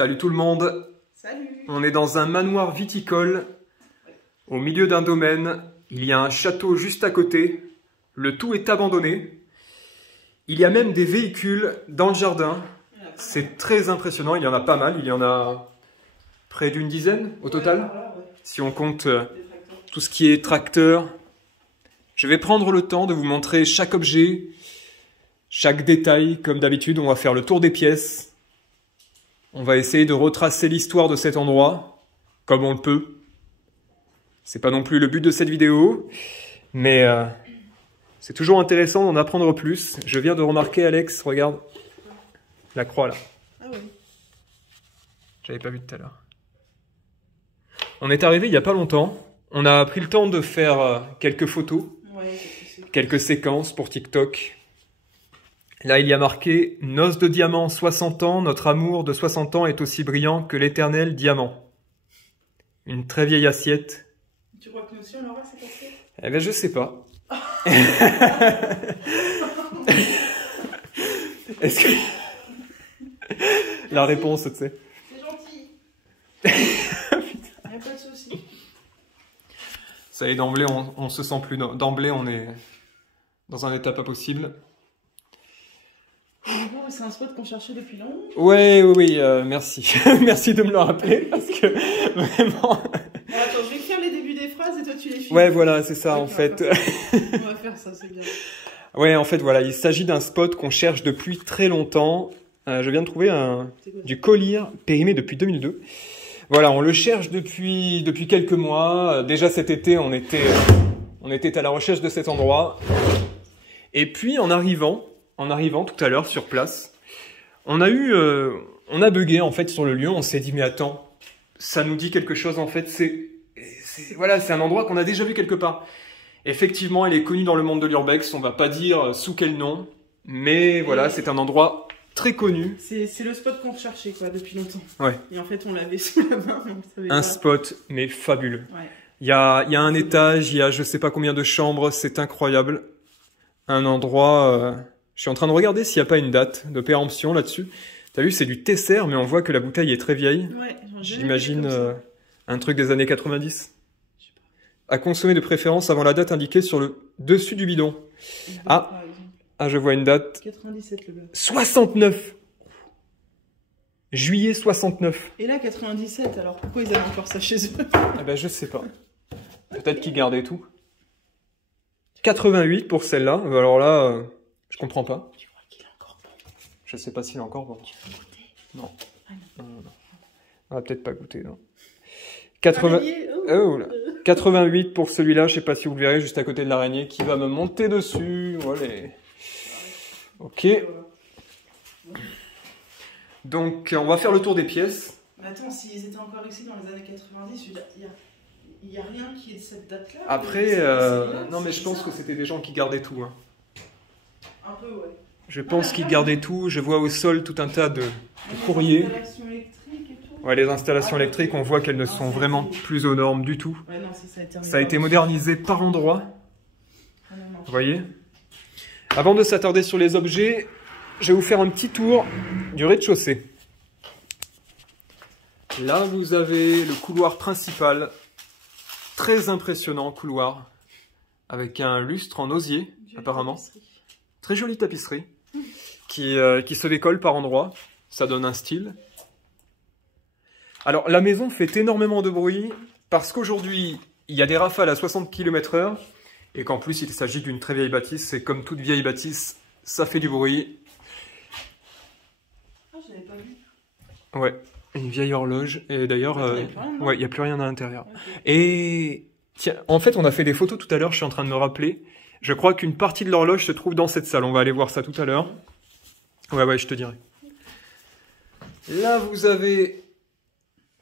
Salut tout le monde. Salut. On est dans un manoir viticole, au milieu d'un domaine. Il y a un château juste à côté. Le tout est abandonné. Il y a même des véhicules dans le jardin. C'est très impressionnant, il y en a pas mal. Il y en a près d'une dizaine au total. Si on compte tout ce qui est tracteur. Je vais prendre le temps de vous montrer chaque objet, chaque détail. Comme d'habitude, on va faire le tour des pièces. On va essayer de retracer l'histoire de cet endroit, comme on le peut. C'est pas non plus le but de cette vidéo, mais c'est toujours intéressant d'en apprendre plus. Je viens de remarquer, Alex, regarde la croix là. Ah oui. J'avais pas vu tout à l'heure. On est arrivé il y a pas longtemps. On a pris le temps de faire quelques photos, quelques séquences pour TikTok. Là, il y a marqué « Noces de diamant, 60 ans, notre amour de 60 ans est aussi brillant que l'éternel diamant. » Une très vieille assiette. Tu crois que nous aussi on aura cette assiette? Eh bien, je sais pas. Est-ce que... La réponse, tu sais. C'est gentil. Il n'y a pas de souci. Ça y est, d'emblée, on se sent plus... D'emblée, on est dans un état pas possible. C'est un spot qu'on cherchait depuis longtemps. Oui, merci. Merci de me le rappeler, parce que vraiment... Attends, je vais écrire les débuts des phrases et toi tu les finis. Ouais, voilà, c'est ça, en fait. On va faire ça, c'est bien. Ouais, en fait, voilà, il s'agit d'un spot qu'on cherche depuis très longtemps. Je viens de trouver du collier périmé depuis 2002. Voilà, on le cherche depuis quelques mois. Déjà cet été, on était à la recherche de cet endroit. Et puis, en arrivant tout à l'heure sur place, on a bugué en fait sur le lieu. On s'est dit, mais attends, ça nous dit quelque chose en fait. Voilà, c'est un endroit qu'on a déjà vu quelque part. Effectivement, il est connu dans le monde de l'urbex. On va pas dire sous quel nom, mais voilà, c'est un endroit très connu. C'est le spot qu'on recherchait quoi depuis longtemps. Ouais. Et en fait, on l'avait sous la main, mais on savait pas. Un spot, mais fabuleux. Ouais. Il y a un étage, il y a je sais pas combien de chambres, c'est incroyable. Un endroit. Je suis en train de regarder s'il n'y a pas une date de péremption là-dessus. T'as vu, c'est du Tesser, mais on voit que la bouteille est très vieille. Ouais, j'imagine un truc des années 90. À consommer de préférence avant la date indiquée sur le dessus du bidon. Ah, je vois une date. 97 le blanc. 69. Juillet 69. Et là, 97, alors pourquoi ils avaient encore ça chez eux? Eh ben, je sais pas. Peut-être qu'ils gardaient tout. 88 pour celle-là. Alors là, je comprends pas. Tu vois qu'il est encore bon? Je sais pas s'il est encore bon. Tu veux goûter? Non. Ah non. Non. On va peut-être pas goûter, non. 88 pour celui-là, je sais pas si vous le verrez, juste à côté de l'araignée qui va me monter dessus. Voilà. Ok. Donc, on va faire le tour des pièces. Mais attends, s'ils étaient encore ici dans les années 90, il n'y a rien qui est de cette date-là. Après, non mais je pense que c'était des gens qui gardaient tout. Hein. Un peu, ouais. Je pense qu'ils gardaient tout. Je vois au sol tout un tas de courriers. Ouais, les installations électriques, on voit qu'elles ne sont vraiment plus aux normes du tout. Ouais, non, ça a été modernisé par endroits. Vous voyez? Avant de s'attarder sur les objets, je vais vous faire un petit tour du rez-de-chaussée. Là, vous avez le couloir principal. Très impressionnant couloir. Avec un lustre en osier, apparemment. Très jolie tapisserie. Qui se décolle par endroits. Ça donne un style. Alors, la maison fait énormément de bruit parce qu'aujourd'hui, il y a des rafales à 60 km/h et qu'en plus, il s'agit d'une très vieille bâtisse. Et comme toute vieille bâtisse, ça fait du bruit. Ah, je l'avais pas vu. Ouais, une vieille horloge. Et d'ailleurs, ouais, il n'y a plus rien à l'intérieur. Okay. Et tiens, en fait, on a fait des photos tout à l'heure, je suis en train de me rappeler. Je crois qu'une partie de l'horloge se trouve dans cette salle. On va aller voir ça tout à l'heure. Ouais, je te dirai. Là, vous avez...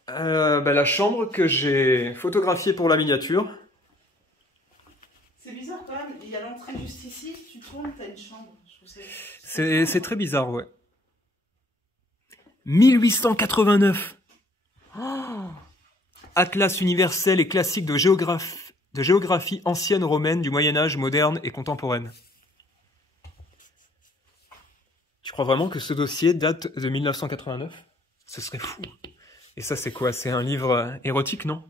la chambre que j'ai photographiée pour la miniature. C'est bizarre quand même, il y a l'entrée juste ici, tu tournes, t'as une chambre. C'est très bizarre, ouais. 1889. Oh, Atlas universel et classique de géographie ancienne romaine du Moyen-Âge, moderne et contemporaine. Tu crois vraiment que ce dossier date de 1989? Ce serait fou. Et ça, c'est quoi? C'est un livre érotique, non?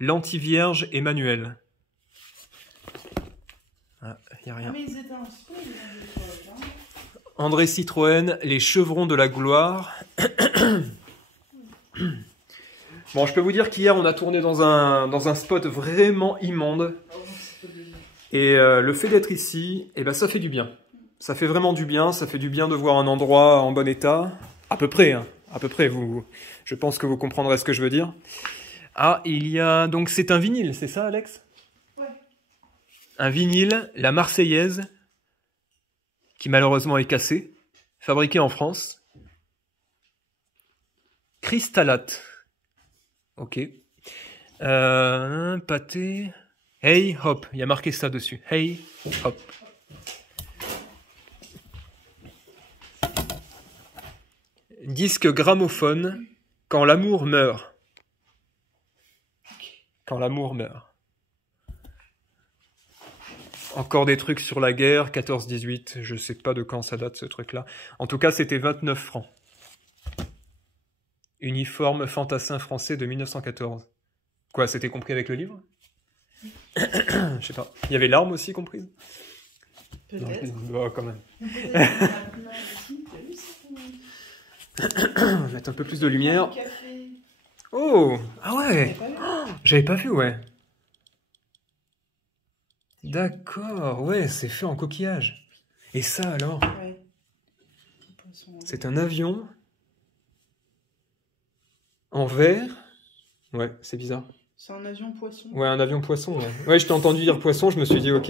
L'Anti-Vierge Emmanuel. Ah, y a rien. Mais ils étaient en sport, ils ont des choses, hein. André Citroën, Les Chevrons de la Gloire. Bon, je peux vous dire qu'hier, on a tourné dans un spot vraiment immonde. Et le fait d'être ici, eh ben, ça fait du bien. Ça fait vraiment du bien. Ça fait du bien de voir un endroit en bon état. À peu près, hein. À peu près. Je pense que vous comprendrez ce que je veux dire. Ah, il y a... Donc, c'est un vinyle, c'est ça, Alex? Ouais. Un vinyle, la Marseillaise, qui malheureusement est cassé, fabriqué en France. Cristalate. Ok. Pâté. Hey hop, il y a marqué ça dessus. Hey hop. Disque gramophone, quand l'amour meurt. Quand l'amour meurt. Encore des trucs sur la guerre, 14-18, je sais pas de quand ça date ce truc-là. En tout cas, c'était 29 francs. Uniforme fantassin français de 1914. Quoi, c'était compris avec le livre? Je sais pas. Il y avait l'arme aussi comprise? Peut-être. Oh, quand même. Je vais mettre un peu plus de lumière. Oh! Ah ouais! J'avais pas vu, ouais. D'accord, ouais, c'est fait en coquillage. Et ça alors? Ouais. C'est un avion en verre. Ouais, c'est bizarre. C'est un avion poisson. Ouais, un avion poisson. Ouais, ouais, je t'ai entendu dire poisson, je me suis dit ok.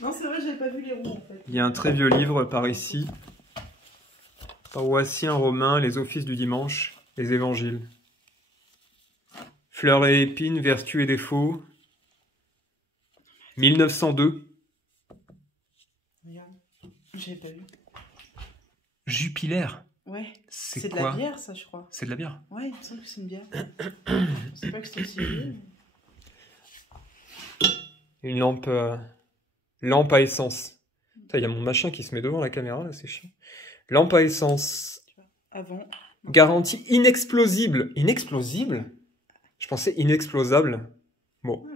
Non, c'est vrai, j'avais pas vu les roues en fait. Il y a un très vieux livre par ici. Paroissien romain, les offices du dimanche, les évangiles. Fleurs et épines, vertus et défauts. 1902. Regarde, j'avais pas vu. Jupiler. Ouais, C'est c'est de quoi? la bière ça, je crois. C'est de la bière. Ouais, il me semble que c'est une bière. Je sais pas que c'était aussi vieux. Une lampe, lampe à essence. Il y a mon machin qui se met devant la caméra, là, c'est chiant. Lampe à essence. Avant. Garantie inexplosible. Inexplosible? Je pensais inexplosable. Bon.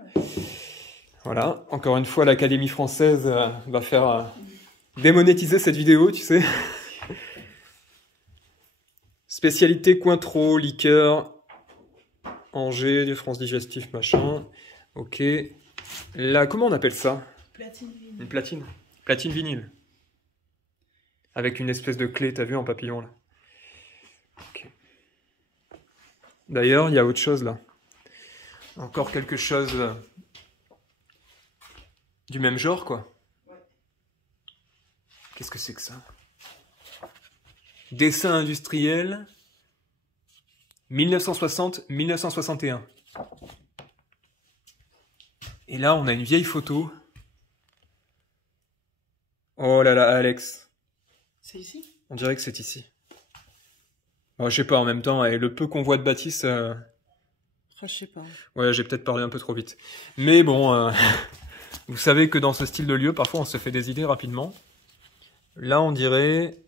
Voilà. Encore une fois, l'Académie française va faire démonétiser cette vidéo, tu sais. Spécialité Cointreau, liqueur, Angers, du France Digestif, machin. Ok. Là, comment on appelle ça? Platine. Une platine. Platine vinyle. Avec une espèce de clé, t'as vu, en papillon, là. Okay. D'ailleurs, il y a autre chose, là. Encore quelque chose du même genre, quoi. Ouais. Qu'est-ce que c'est que ça? Dessin industriel 1960-1961. Et là, on a une vieille photo. Oh là là, Alex. C'est ici? On dirait que c'est ici. Oh, je sais pas, en même temps, et le peu qu'on voit de bâtisse... Je sais pas. Ouais, j'ai peut-être parlé un peu trop vite. Mais bon, vous savez que dans ce style de lieu, parfois, on se fait des idées rapidement. Là, on dirait...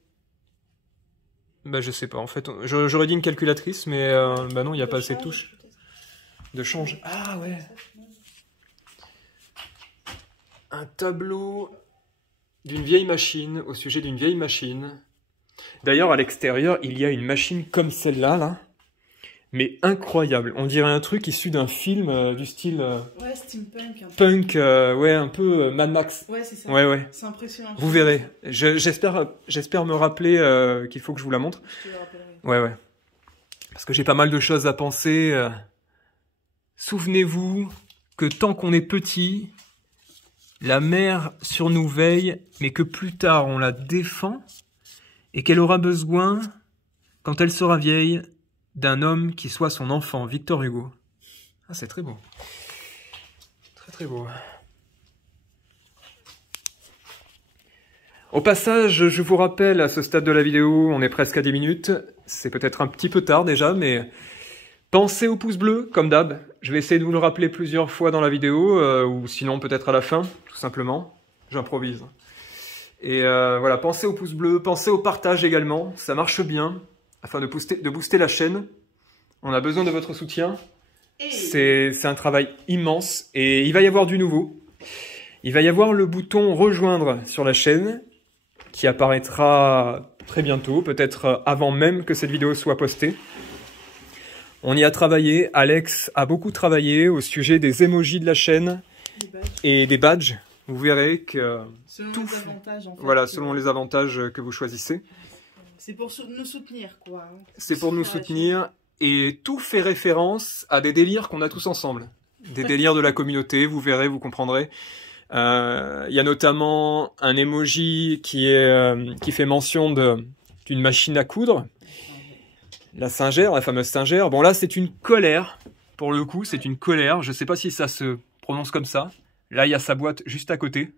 Bah, je sais pas, en fait, j'aurais dit une calculatrice, mais bah non, il n'y a pas assez de touches. De change. Ah ouais. Un tableau d'une vieille machine, au sujet d'une vieille machine. D'ailleurs, à l'extérieur, il y a une machine comme celle-là, là. Mais incroyable. On dirait un truc issu d'un film du style... Ouais, steampunk. Un peu. Punk, ouais, un peu Mad Max. Ouais, c'est ça. Ouais, ouais. C'est impressionnant. Vous verrez. J'espère me rappeler qu'il faut que je vous la montre. Je te le rappellerai. Ouais, ouais. Parce que j'ai pas mal de choses à penser. Souvenez-vous que tant qu'on est petit, la mère sur nous veille, mais que plus tard on la défend, et qu'elle aura besoin, quand elle sera vieille, d'un homme qui soit son enfant. Victor Hugo. Ah, c'est très beau. Très très beau. Au passage, je vous rappelle, à ce stade de la vidéo, on est presque à 10 minutes. C'est peut-être un petit peu tard déjà, mais pensez au pouce bleu, comme d'hab. Je vais essayer de vous le rappeler plusieurs fois dans la vidéo, ou sinon peut-être à la fin, tout simplement. J'improvise. Et voilà, pensez au pouce bleu, pensez au partage également, ça marche bien. afin de booster la chaîne. On a besoin de votre soutien. Et C'est un travail immense et il va y avoir du nouveau. Il va y avoir le bouton rejoindre sur la chaîne qui apparaîtra très bientôt, peut-être avant même que cette vidéo soit postée. On y a travaillé, Alex a beaucoup travaillé au sujet des emojis de la chaîne des badges. et des badges. Vous verrez que Selon tout les avantages, en fait. voilà, selon les avantages que vous choisissez. C'est pour nous soutenir, quoi. C'est pour nous soutenir et tout fait référence à des délires qu'on a tous ensemble. Des délires de la communauté, vous verrez, vous comprendrez. Il y a notamment un emoji qui fait mention d'une machine à coudre. La Singère, la fameuse Singère. Bon là, c'est une colère. Pour le coup, c'est une colère. Je ne sais pas si ça se prononce comme ça. Là, il y a sa boîte juste à côté.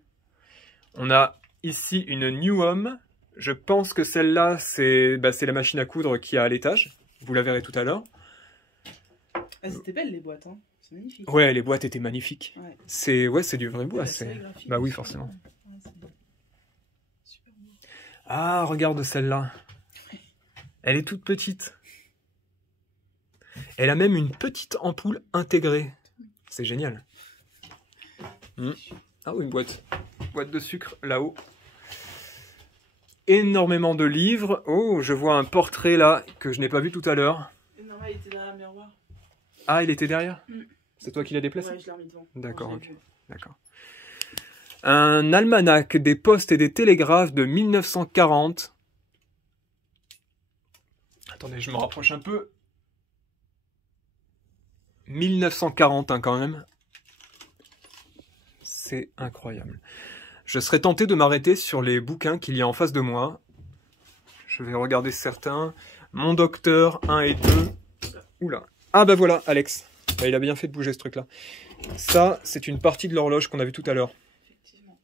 On a ici une New Home. Je pense que celle-là, c'est la machine à coudre qui a à l'étage. Vous la verrez tout à l'heure. Elles étaient belles, les boîtes, hein. C'est magnifique. Ouais, les boîtes étaient magnifiques. Ouais. C'est du vrai bois. La C'est... sérigraphie Bah oui, aussi, forcément. ouais, c'est super beau. Ah, regarde celle-là. Elle est toute petite. Elle a même une petite ampoule intégrée. C'est génial. Ah oui, une boîte. Boîte de sucre là-haut. Énormément de livres. Oh, je vois un portrait là que je n'ai pas vu tout à l'heure. Non, il était derrière le miroir. Ah, il était derrière? C'est toi qui l'as déplacé? Ouais, je l'ai remis devant. D'accord, Bon, ok. D'accord. Un almanach des postes et des télégraphes de 1940. Attendez, je me rapproche un peu. 1940, hein, quand même. C'est incroyable. Je serais tenté de m'arrêter sur les bouquins qu'il y a en face de moi. Je vais regarder certains. Mon docteur 1 et 2. Oula. Ah bah voilà, Alex. Bah, il a bien fait de bouger ce truc-là. Ça, c'est une partie de l'horloge qu'on a vue tout à l'heure. Effectivement.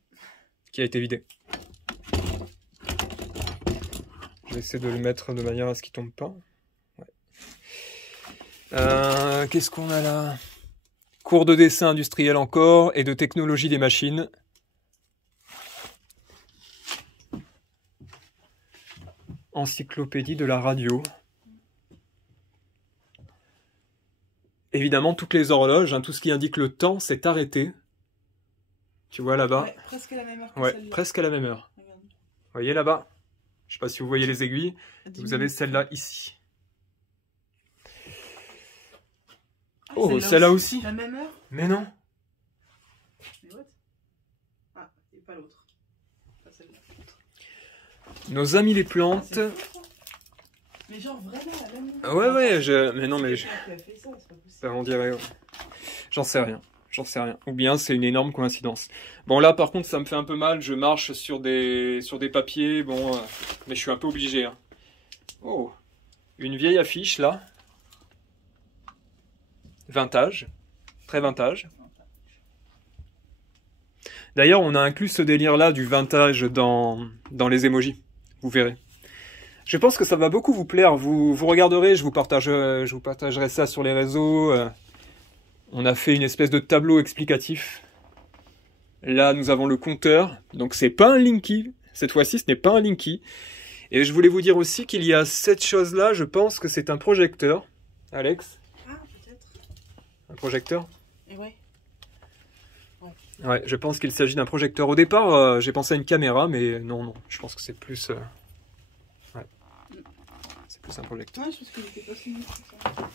Qui a été vidée. Je vais essayer de le mettre de manière à ce qu'il tombe pas. Ouais. Qu'est-ce qu'on a là? Cours de dessin industriel encore et de technologie des machines. Encyclopédie de la radio. Évidemment, toutes les horloges, hein, tout ce qui indique le temps, c'est arrêté. Tu vois là-bas? Ouais, presque à la même heure que Ouais, celle-là. presque à la même heure. Regarde. Vous voyez là-bas? Je sais pas si vous voyez les aiguilles. À 10 Vous avez minutes. celle-là ici. Ah, Oh, celle-là aussi. La même heure? Mais non. Mais what? Ah, et pas l'autre. Pas celle-là. Nos amis les Ah, plantes. c'est fou, ça. Mais genre vraiment la même heure. Ouais, mais non, mais... C'est quelqu'un qui a fait ça, c'est pas possible. On dirait... J'en sais rien. J'en sais rien. Ou bien c'est une énorme coïncidence. Bon là par contre ça me fait un peu mal. Je marche sur des papiers. Bon, mais je suis un peu obligé. Hein. Oh, une vieille affiche là. Vintage. Très vintage. D'ailleurs on a inclus ce délire là du vintage dans les emojis. Vous verrez. Je pense que ça va beaucoup vous plaire. Vous regarderez, je vous partagerai ça sur les réseaux. On a fait une espèce de tableau explicatif. Là, nous avons le compteur. Donc, c'est pas un Linky. Cette fois-ci, ce n'est pas un Linky. Et je voulais vous dire aussi qu'il y a cette chose-là. Je pense que c'est un projecteur. Alex? Ah, peut-être. Un projecteur? Et ouais. Ouais, je pense qu'il s'agit d'un projecteur. Au départ, j'ai pensé à une caméra, mais non. Je pense que c'est plus... Ouais. C'est plus un projecteur. Ouais, je pense qu'il était pas si vite que ça.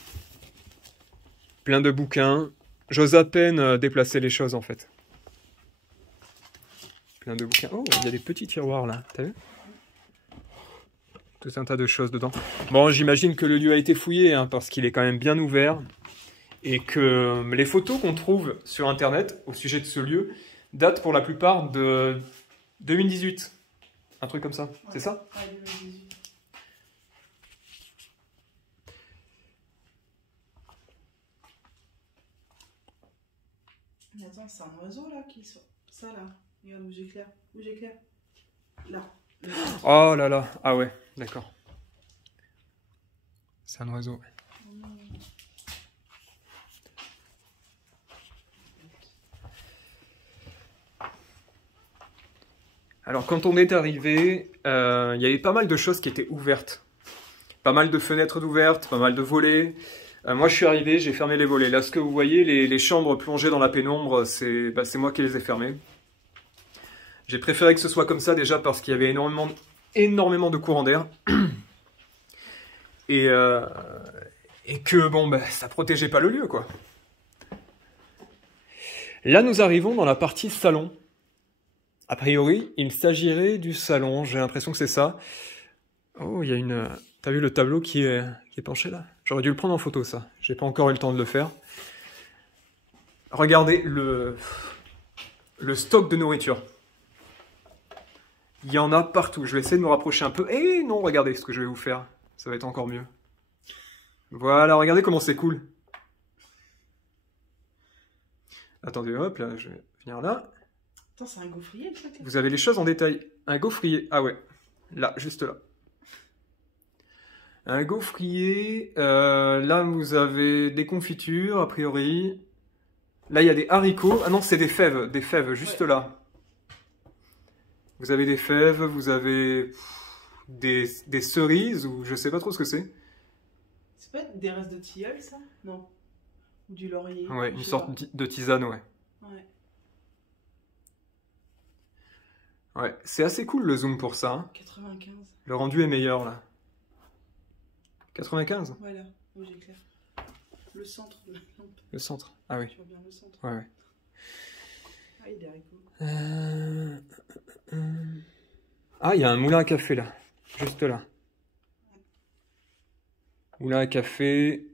Plein de bouquins. J'ose à peine déplacer les choses, en fait. Plein de bouquins. Oh, il y a des petits tiroirs, là. T'as vu? Tout un tas de choses dedans. Bon, j'imagine que le lieu a été fouillé, hein, parce qu'il est quand même bien ouvert. Et que les photos qu'on trouve sur Internet, au sujet de ce lieu, datent pour la plupart de 2018. Un truc comme ça. Ouais. C'est ça? Ouais, 2018. Mais attends, c'est un oiseau là qui sort. Ça là. Regarde où j'éclaire. Où j'éclaire. Là. Oh là là. Ah ouais, d'accord. C'est un oiseau. Alors quand on est arrivé, il y avait pas mal de choses qui étaient ouvertes. Pas mal de fenêtres d'ouvertes, pas mal de volets. Moi, je suis arrivé, j'ai fermé les volets. Là, ce que vous voyez, les chambres plongées dans la pénombre, c'est moi qui les ai fermées. J'ai préféré que ce soit comme ça déjà parce qu'il y avait énormément de courant d'air. Et que, bon, bah, ça protégeait pas le lieu, quoi. Là, nous arrivons dans la partie salon. A priori, il s'agirait du salon. J'ai l'impression que c'est ça. Oh, il y a une... T'as vu le tableau qui est penché, là? J'aurais dû le prendre en photo, ça. J'ai pas encore eu le temps de le faire. Regardez le stock de nourriture. Il y en a partout. Je vais essayer de me rapprocher un peu. Eh non, regardez ce que je vais vous faire. Ça va être encore mieux. Voilà, regardez comment c'est cool. Attendez, hop, là, je vais venir là. Attends, c'est un gaufrier, le truc. Vous avez les choses en détail. Un gaufrier. Ah ouais. Là, juste là. Un gaufrier. Là, vous avez des confitures, a priori. Là, il y a des haricots. Ah non, c'est des fèves. Des fèves, juste là. Vous avez des fèves, vous avez des cerises, ou je sais pas trop ce que c'est. C'est pas des restes de tilleul, ça? Non. Ou du laurier? Ouais, une sorte de tisane, ouais. Ouais. Ouais, c'est assez cool le zoom pour ça. Hein. 95. Le rendu est meilleur, là. 95? Voilà, oui, j'éclaire. Le centre de la lampe. Le centre, ah oui. Tu vois bien le centre. Ouais, ouais. Ah, il y a des haricots. Ah, il y a un moulin à café, là. Juste là. Moulin à café.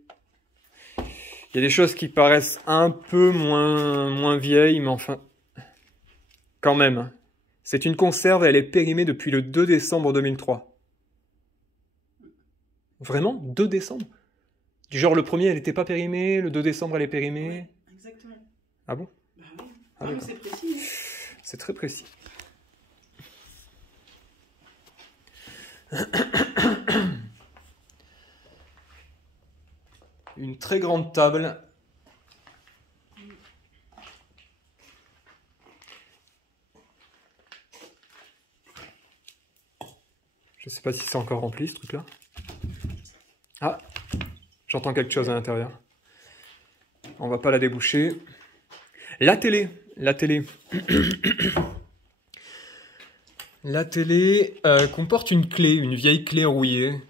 Il y a des choses qui paraissent un peu moins vieilles, mais enfin... Quand même. C'est une conserve, elle est périmée depuis le 2 décembre 2003. Vraiment? 2 décembre? Du genre, le premier, elle n'était pas périmée, le 2 décembre, elle est périmée. Ouais, exactement. Ah bon? Bah oui. Ah, mais d'accord. c'est précis. Hein. C'est très précis. Une très grande table. Je sais pas si c'est encore rempli ce truc-là. Ah, j'entends quelque chose à l'intérieur. On va pas la déboucher. La télé. La télé. La télé comporte une clé, une vieille clé rouillée.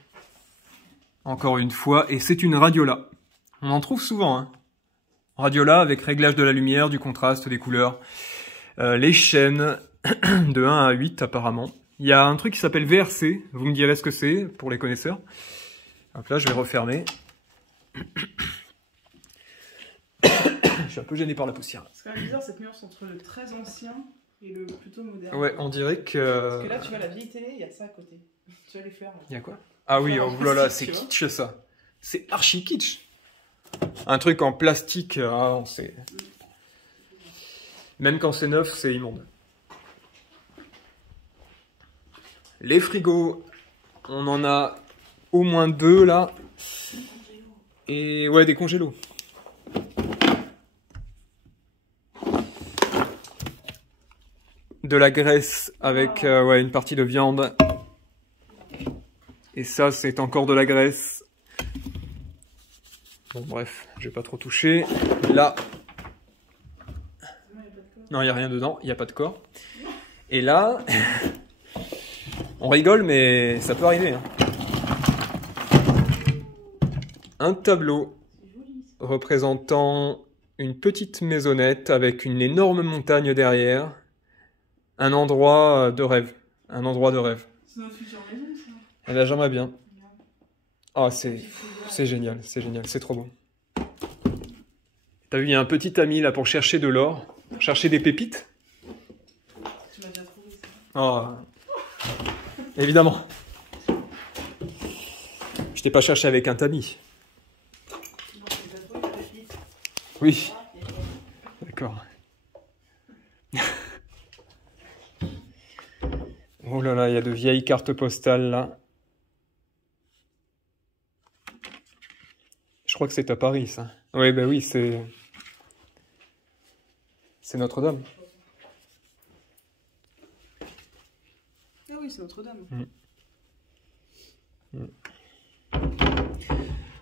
Encore une fois, et c'est une Radiola. On en trouve souvent, hein. Radiola avec réglage de la lumière, du contraste, des couleurs. Les chaînes de 1 à 8 apparemment. Il y a un truc qui s'appelle VRC, vous me direz ce que c'est pour les connaisseurs. Donc là, je vais refermer. Je suis un peu gêné par la poussière. C'est quand même bizarre cette nuance entre le très ancien et le plutôt moderne. Ouais, on dirait que... Parce que là, tu vois la vieille télé, il y a ça à côté. Tu vas les faire. Il y a quoi? Ah oui, oh là là, c'est kitsch ça. C'est archi kitsch. Un truc en plastique, ah, c'est... Même quand c'est neuf, c'est immonde. Les frigos, on en a au moins 2 là. Et ouais, des congélos. De la graisse avec ouais, une partie de viande. Et ça, c'est encore de la graisse. Bon, bref, je vais pas trop toucher. Là, non, il n'y a rien dedans, il n'y a pas de corps. Et là, on rigole, mais ça peut arriver. Hein. Un tableau représentant une petite maisonnette avec une énorme montagne derrière. Un endroit de rêve. Un endroit de rêve. C'est notre future maison, ça. Et là, j'aimerais bien. Ah, c'est génial, c'est trop bon. T'as vu, il y a un petit ami là pour chercher de l'or, pour chercher des pépites. Tu m'as déjà trouvé ça. Oh, évidemment. Je t'ai pas cherché avec un tamis. Non, tu m'as déjà trouvé la pépite. Oui. D'accord. Oh là là, il y a de vieilles cartes postales là. Je crois que c'est à Paris ça. Oui, bah oui, c'est Notre-Dame. Ah oui, c'est Notre-Dame. Mm.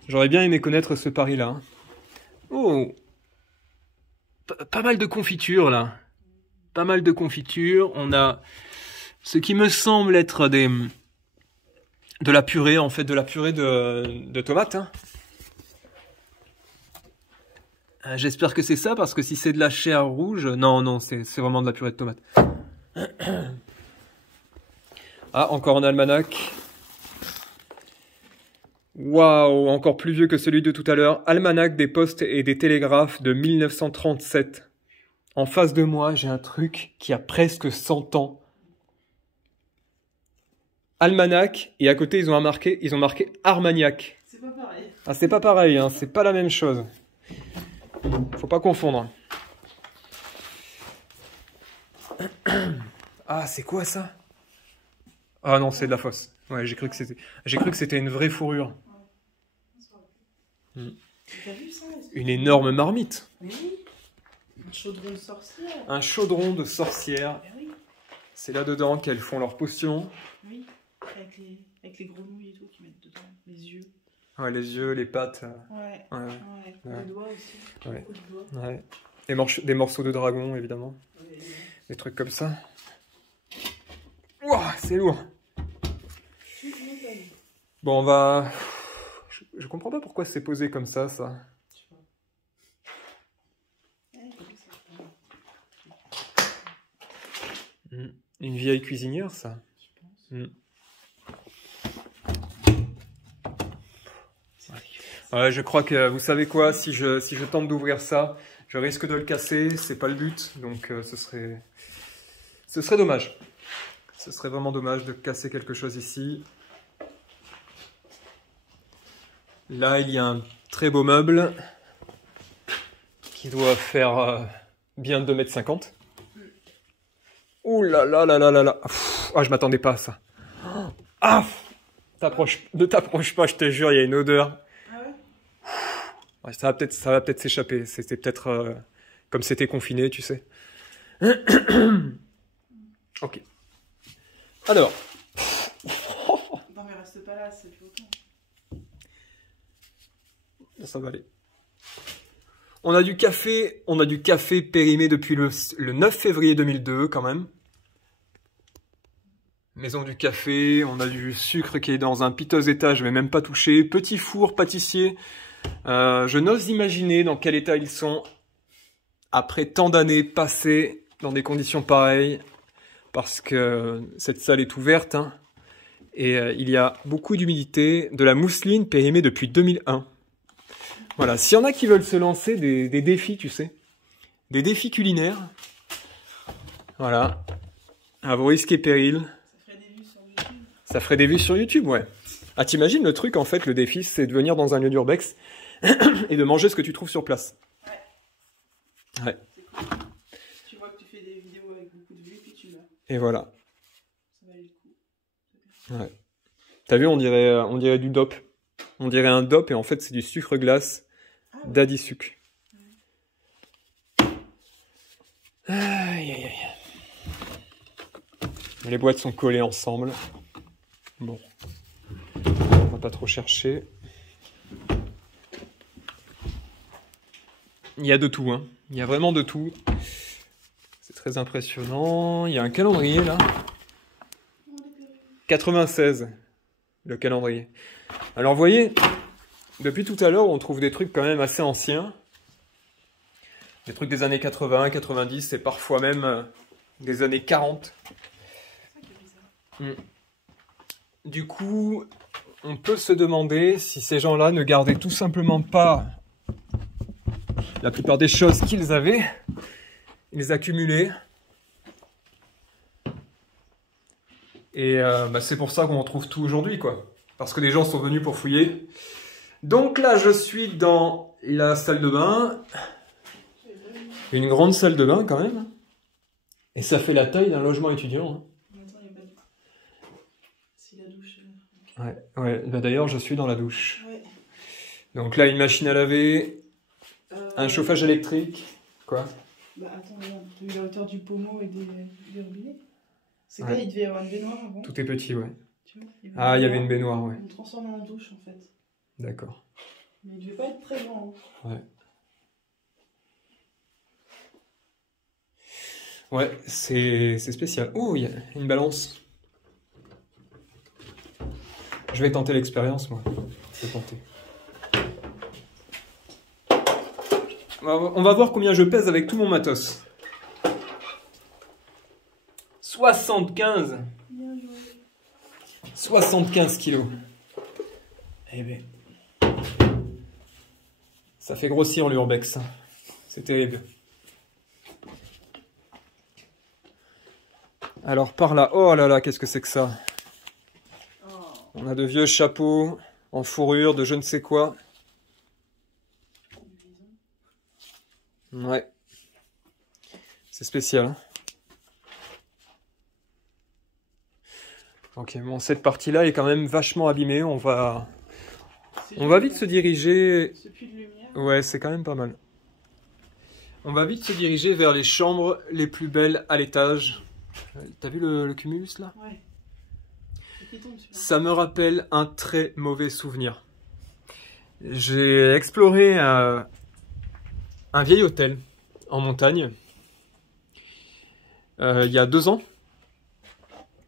J'aurais bien aimé connaître ce Paris-là. Hein. Oh, pas mal de confitures là. Pas mal de confitures. On a ce qui me semble être de la purée, en fait, de la purée de tomates. Hein. J'espère que c'est ça, parce que si c'est de la chair rouge... Non, non, c'est vraiment de la purée de tomates. Ah, encore un almanach. Waouh, encore plus vieux que celui de tout à l'heure. Almanach des postes et des télégraphes de 1937. En face de moi, j'ai un truc qui a presque 100 ans. Almanach, et à côté, ils ont marqué Armagnac. C'est pas pareil. Ah, c'est pas pareil, hein, c'est pas la même chose. Faut pas confondre. Ah, c'est quoi ça? Ah non, c'est de la fausse. Ouais, j'ai cru que c'était une vraie fourrure. T'as vu ça? Une énorme marmite. Mais oui. Un chaudron de sorcière. Un chaudron de sorcière. Mais oui. C'est là-dedans qu'elles font leurs potions. Oui. Avec les grenouilles et tout qui mettent dedans. Les yeux. Ouais, les yeux, les pattes. Ouais. Ouais. Les doigts aussi. Ouais. Beaucoup de doigts. Ouais. Des morceaux de dragon, évidemment. Ouais. Des trucs comme ça. Ouah, c'est lourd. Bon, on va... Je comprends pas pourquoi c'est posé comme ça. Une vieille cuisinière, ça. Ouais, je crois que, vous savez quoi, si je tente d'ouvrir ça, je risque de le casser, c'est pas le but, donc ce serait dommage. Ce serait vraiment dommage de casser quelque chose ici. Là, il y a un très beau meuble qui doit faire bien 2,50 m. Ouh là là là là là là. Ah, je m'attendais pas à ça. Ah, ne t'approche pas, je te jure, il y a une odeur. Ah ouais? Ouais, ça va peut-être s'échapper. C'était peut-être comme c'était confiné, tu sais. Ok. Alors. Non mais reste pas là, c'est plus autant. Ça va aller. On a du café périmé depuis le 9 février 2002 quand même. Maison du café, on a du sucre qui est dans un piteux état, je vais même pas toucher. Petit four pâtissier. Je n'ose imaginer dans quel état ils sont après tant d'années passées dans des conditions pareilles, parce que cette salle est ouverte, hein, et il y a beaucoup d'humidité, de la mousseline périmée depuis 2001. Voilà, s'il y en a qui veulent se lancer des défis, tu sais, des défis culinaires, voilà, à vos risques et périls. Ça ferait des vues sur YouTube. Ça ferait des vues sur YouTube, ouais. Ah, t'imagines le truc, en fait, le défi, c'est de venir dans un lieu d'urbex et de manger ce que tu trouves sur place. Ouais. Ouais. C'est cool. Tu vois que tu fais des vidéos avec beaucoup de vues, puis tu meurs. Et voilà. Ça valait le coup. Ouais. T'as vu, on dirait du DOP. On dirait un DOP, et en fait, c'est du sucre glace d'Adi Sucre. Aïe, aïe, aïe. Les boîtes sont collées ensemble. Bon. On va pas trop chercher. Il y a de tout, hein. Il y a vraiment de tout. C'est très impressionnant. Il y a un calendrier, là. 96, le calendrier. Alors, vous voyez, depuis tout à l'heure, on trouve des trucs quand même assez anciens. Des trucs des années 80, 90 et parfois même des années 40. Du coup, on peut se demander si ces gens-là ne gardaient tout simplement pas la plupart des choses qu'ils avaient, ils les accumulaient. Et c'est pour ça qu'on retrouve tout aujourd'hui, quoi. Parce que les gens sont venus pour fouiller. Donc là, je suis dans la salle de bain. Une grande salle de bain, quand même. Et ça fait la taille d'un logement étudiant. Hein. Attends, il y a pas de... C'est la douche. Ouais. Bah, d'ailleurs, je suis dans la douche. Ouais. Donc là, une machine à laver, un chauffage électrique. Quoi? Bah attends, regarde, t'as vu la hauteur du pommeau et des robinets? C'est Ouais. quoi, il devait y avoir une baignoire avant? Tout est petit, ouais. Tu vois, Ah, il y avait une baignoire, ouais. On transforme en douche en fait. D'accord. Mais il devait pas être très grand. Ouais. Ouais, c'est spécial. Oh, il y a une balance. Je vais tenter l'expérience, moi. Je vais tenter. On va voir combien je pèse avec tout mon matos. 75. Bien joué. 75 kilos. Eh ben. Ça fait grossir l'urbex. C'est terrible. Alors par là, oh là là, qu'est-ce que c'est que ça? Oh. On a de vieux chapeaux en fourrure de je ne sais quoi. Ouais. C'est spécial. Hein. Ok, bon, cette partie-là est quand même vachement abîmée. On va vite se diriger... Ce puits de lumière. Ouais, c'est quand même pas mal. On va vite se diriger vers les chambres les plus belles à l'étage. T'as vu le cumulus là? Ouais. Qui tombe, celui-là. Ça me rappelle un très mauvais souvenir. J'ai exploré un vieil hôtel en montagne il y a 2 ans.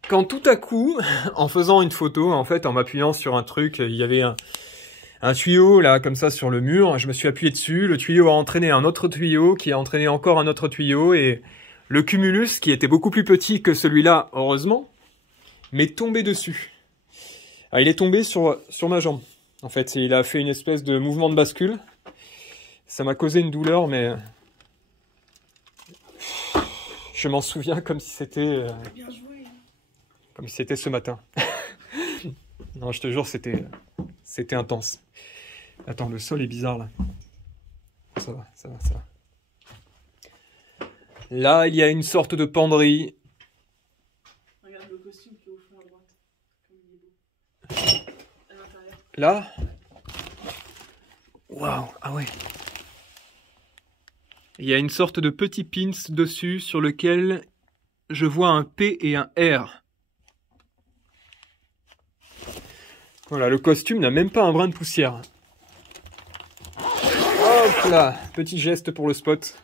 Quand tout à coup, en faisant une photo, en fait, en m'appuyant sur un truc, il y avait un tuyau là comme ça sur le mur, je me suis appuyé dessus, le tuyau a entraîné un autre tuyau qui a entraîné encore un autre tuyau et le cumulus qui était beaucoup plus petit que celui-là, heureusement, m'est tombé dessus. Ah, il est tombé sur ma jambe. En fait, il a fait une espèce de mouvement de bascule. Ça m'a causé une douleur, mais je m'en souviens comme si c'était Bien joué. comme si c'était ce matin. Non, je te jure, c'était intense. Attends, le sol est bizarre là. Ça va, ça va, ça va. Là, il y a une sorte de penderie. Regarde le costume qui est au fond à droite. Comme il est beau. À l'intérieur. Là. Waouh, ah ouais. Il y a une sorte de petit pins dessus sur lequel je vois un P et un R. Voilà, le costume n'a même pas un brin de poussière. Hop là, petit geste pour le spot.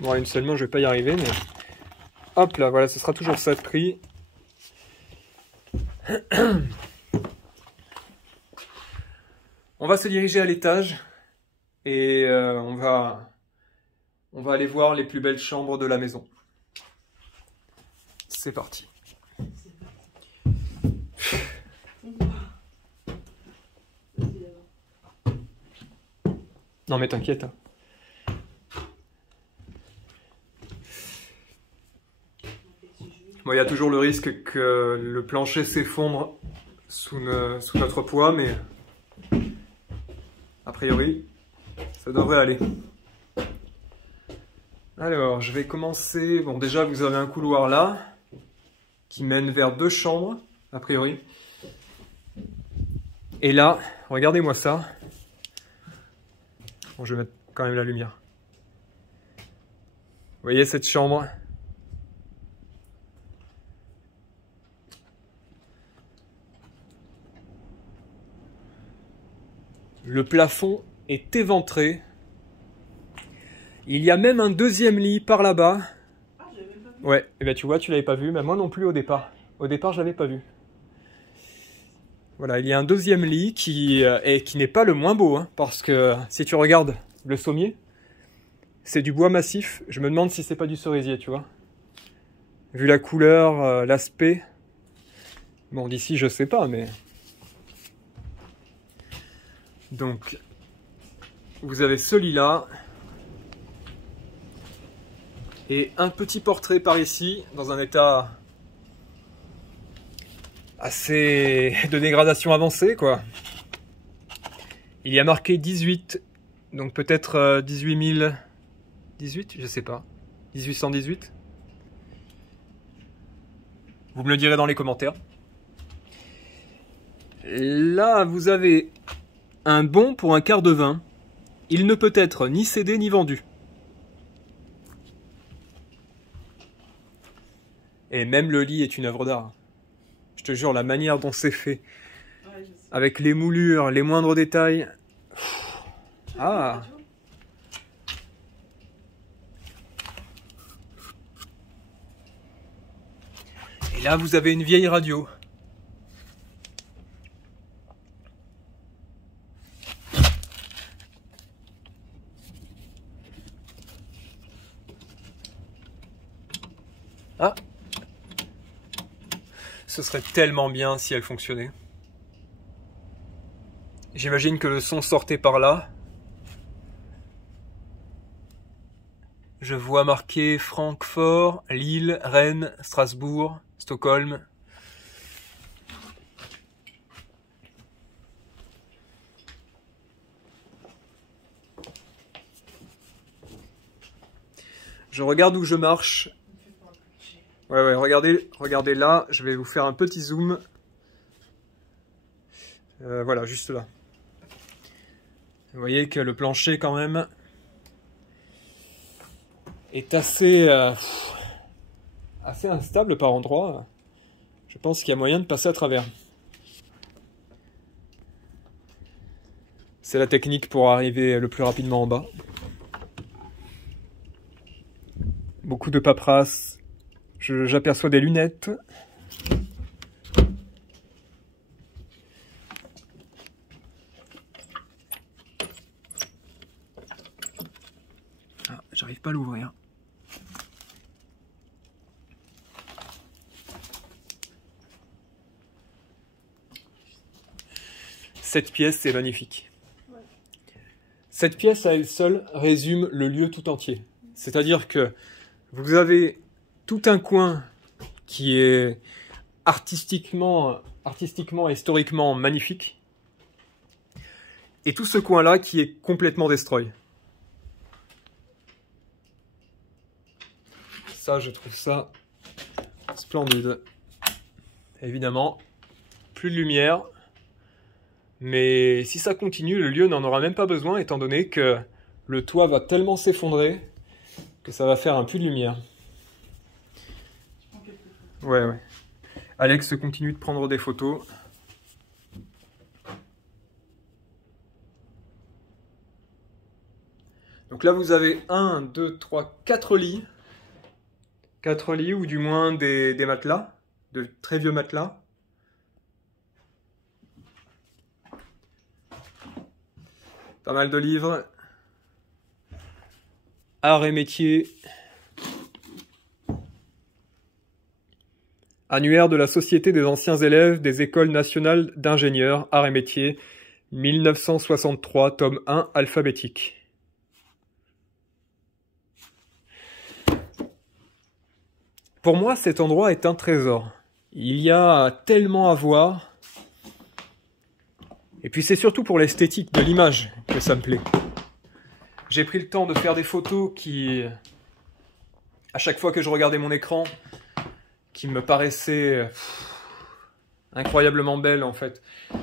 Bon, une seule main, je vais pas y arriver, mais... Hop là, voilà, ce sera toujours ça de prix. On va se diriger à l'étage et on va aller voir les plus belles chambres de la maison. C'est parti. Non mais t'inquiète. Hein. Bon, il y a toujours le risque que le plancher s'effondre sous notre poids, mais a priori, ça devrait aller. Alors, je vais commencer... Bon, déjà, vous avez un couloir là, qui mène vers 2 chambres, a priori. Et là, regardez-moi ça. Bon, je vais mettre quand même la lumière. Vous voyez cette chambre? Le plafond est éventré. Il y a même un deuxième lit par là-bas. Ah, j'avais même pas vu. Ouais, et ben tu vois, tu l'avais pas vu, mais moi non plus au départ. Au départ, je l'avais pas vu. Voilà, il y a un deuxième lit qui n'est pas le moins beau, hein, parce que si tu regardes le sommier, c'est du bois massif. Je me demande si c'est pas du cerisier, tu vois. Vu la couleur, l'aspect. Bon, d'ici, je sais pas, mais... Donc, vous avez ce lit-là. Et un petit portrait par ici, dans un état assez de dégradation avancée, quoi. Il y a marqué 18, donc peut-être 18 018, je sais pas. 1818. Vous me le direz dans les commentaires. Là, vous avez un bon pour un quart de vin. Il ne peut être ni cédé ni vendu. Et même le lit est une œuvre d'art. Je te jure, la manière dont c'est fait. Ouais, Ouais, je sais. avec les moulures, les moindres détails. Ah. Et là, vous avez une vieille radio. Ah. Ce serait tellement bien si elle fonctionnait. J'imagine que le son sortait par là. Je vois marqué Francfort, Lille, Rennes, Strasbourg, Stockholm. Je regarde où je marche. Ouais, regardez là, je vais vous faire un petit zoom. Voilà, juste là. Vous voyez que le plancher quand même est assez instable par endroits. Je pense qu'il y a moyen de passer à travers. C'est la technique pour arriver le plus rapidement en bas. Beaucoup de paperasse. J'aperçois des lunettes. Ah, j'arrive pas à l'ouvrir. Cette pièce est magnifique. Cette pièce à elle seule résume le lieu tout entier. C'est-à-dire que vous avez tout un coin qui est artistiquement et historiquement magnifique. Et tout ce coin-là qui est complètement destroy. Ça, je trouve ça splendide. Évidemment, plus de lumière. Mais si ça continue, le lieu n'en aura même pas besoin, étant donné que le toit va tellement s'effondrer que ça va faire un puits de lumière. Ouais. Alex continue de prendre des photos. Donc là, vous avez 1, 2, 3, 4 lits. 4 lits, ou du moins des matelas, de très vieux matelas. Pas mal de livres. Arts et métiers. Annuaire de la Société des anciens élèves des écoles nationales d'ingénieurs, arts et métiers, 1963, tome 1, alphabétique. Pour moi, cet endroit est un trésor. Il y a tellement à voir. Et puis c'est surtout pour l'esthétique de l'image que ça me plaît. J'ai pris le temps de faire des photos qui, à chaque fois que je regardais mon écran, qui me paraissaient incroyablement belles en fait.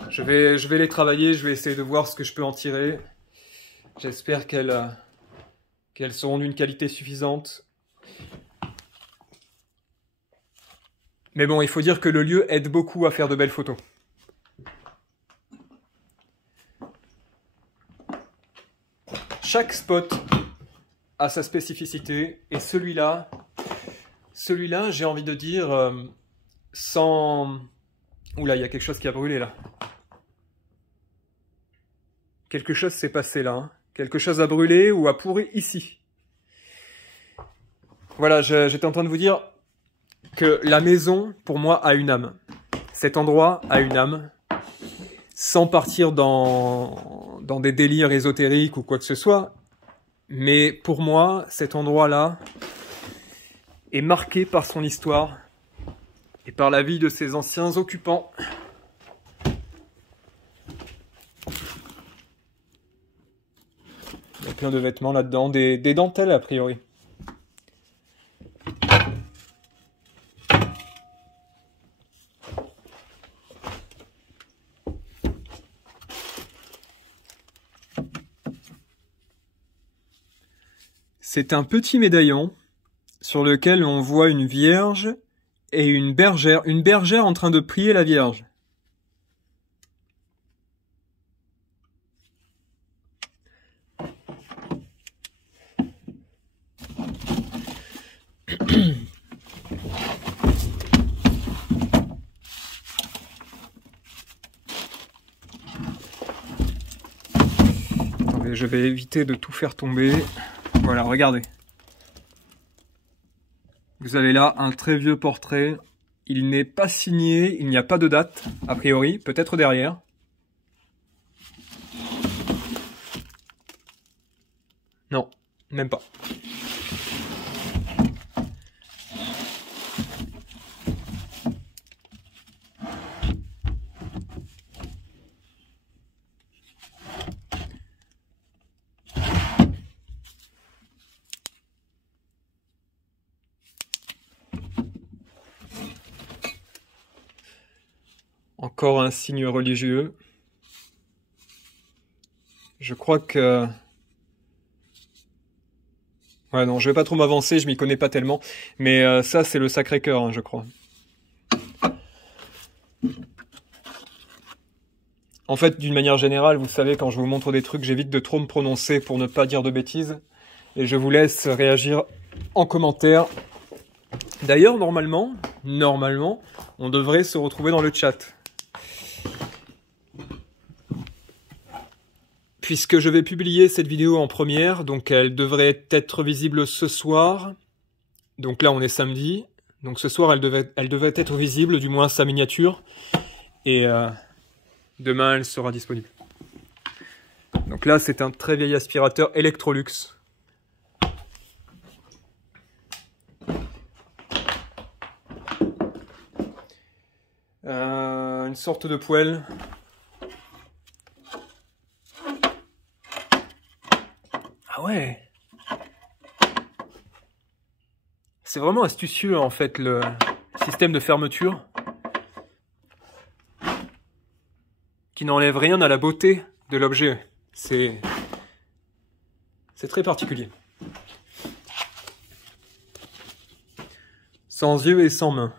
Je vais les travailler, je vais essayer de voir ce que je peux en tirer. J'espère qu'elles seront d'une qualité suffisante. Mais bon, il faut dire que le lieu aide beaucoup à faire de belles photos. Chaque spot a sa spécificité, et celui-là, j'ai envie de dire, sans... Oula, il y a quelque chose qui a brûlé là. Quelque chose s'est passé là. Hein. Quelque chose a brûlé ou a pourri ici. Voilà, j'étais en train de vous dire que la maison, pour moi, a une âme. Cet endroit a une âme. Sans partir dans des délires ésotériques ou quoi que ce soit. Mais pour moi, cet endroit-là est marqué par son histoire et par la vie de ses anciens occupants. Il y a plein de vêtements là-dedans, des dentelles a priori. C'est un petit médaillon sur lequel on voit une vierge et une bergère en train de prier la Vierge. Attendez, je vais éviter de tout faire tomber. Voilà, regardez. Vous avez là un très vieux portrait. Il n'est pas signé, il n'y a pas de date, a priori, peut-être derrière. Non, même pas. Encore un signe religieux. Je crois que... Ouais, non, je vais pas trop m'avancer, je m'y connais pas tellement. Mais ça, c'est le Sacré-Cœur, hein, je crois. En fait, d'une manière générale, vous savez, quand je vous montre des trucs, j'évite de trop me prononcer pour ne pas dire de bêtises. Et je vous laisse réagir en commentaire. D'ailleurs, normalement, on devrait se retrouver dans le chat. Puisque je vais publier cette vidéo en première, donc elle devrait être visible ce soir. Donc là, on est samedi. Donc ce soir, elle devait être visible, du moins sa miniature. Et demain, elle sera disponible. Donc là, c'est un très vieil aspirateur Electrolux. Une sorte de poêle. Ah ouais. C'est vraiment astucieux en fait le système de fermeture. Qui n'enlève rien à la beauté de l'objet. C'est très particulier. Sans yeux et sans main.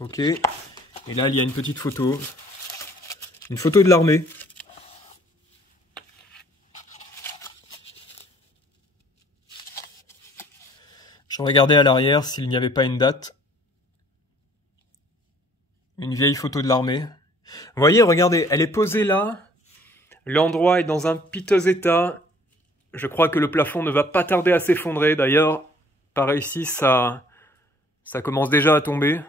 Ok. Et là, il y a une petite photo. Une photo de l'armée. Je regardais à l'arrière s'il n'y avait pas une date. Une vieille photo de l'armée. Vous voyez, regardez, elle est posée là. L'endroit est dans un piteux état. Je crois que le plafond ne va pas tarder à s'effondrer. D'ailleurs, par ici, ça commence déjà à tomber.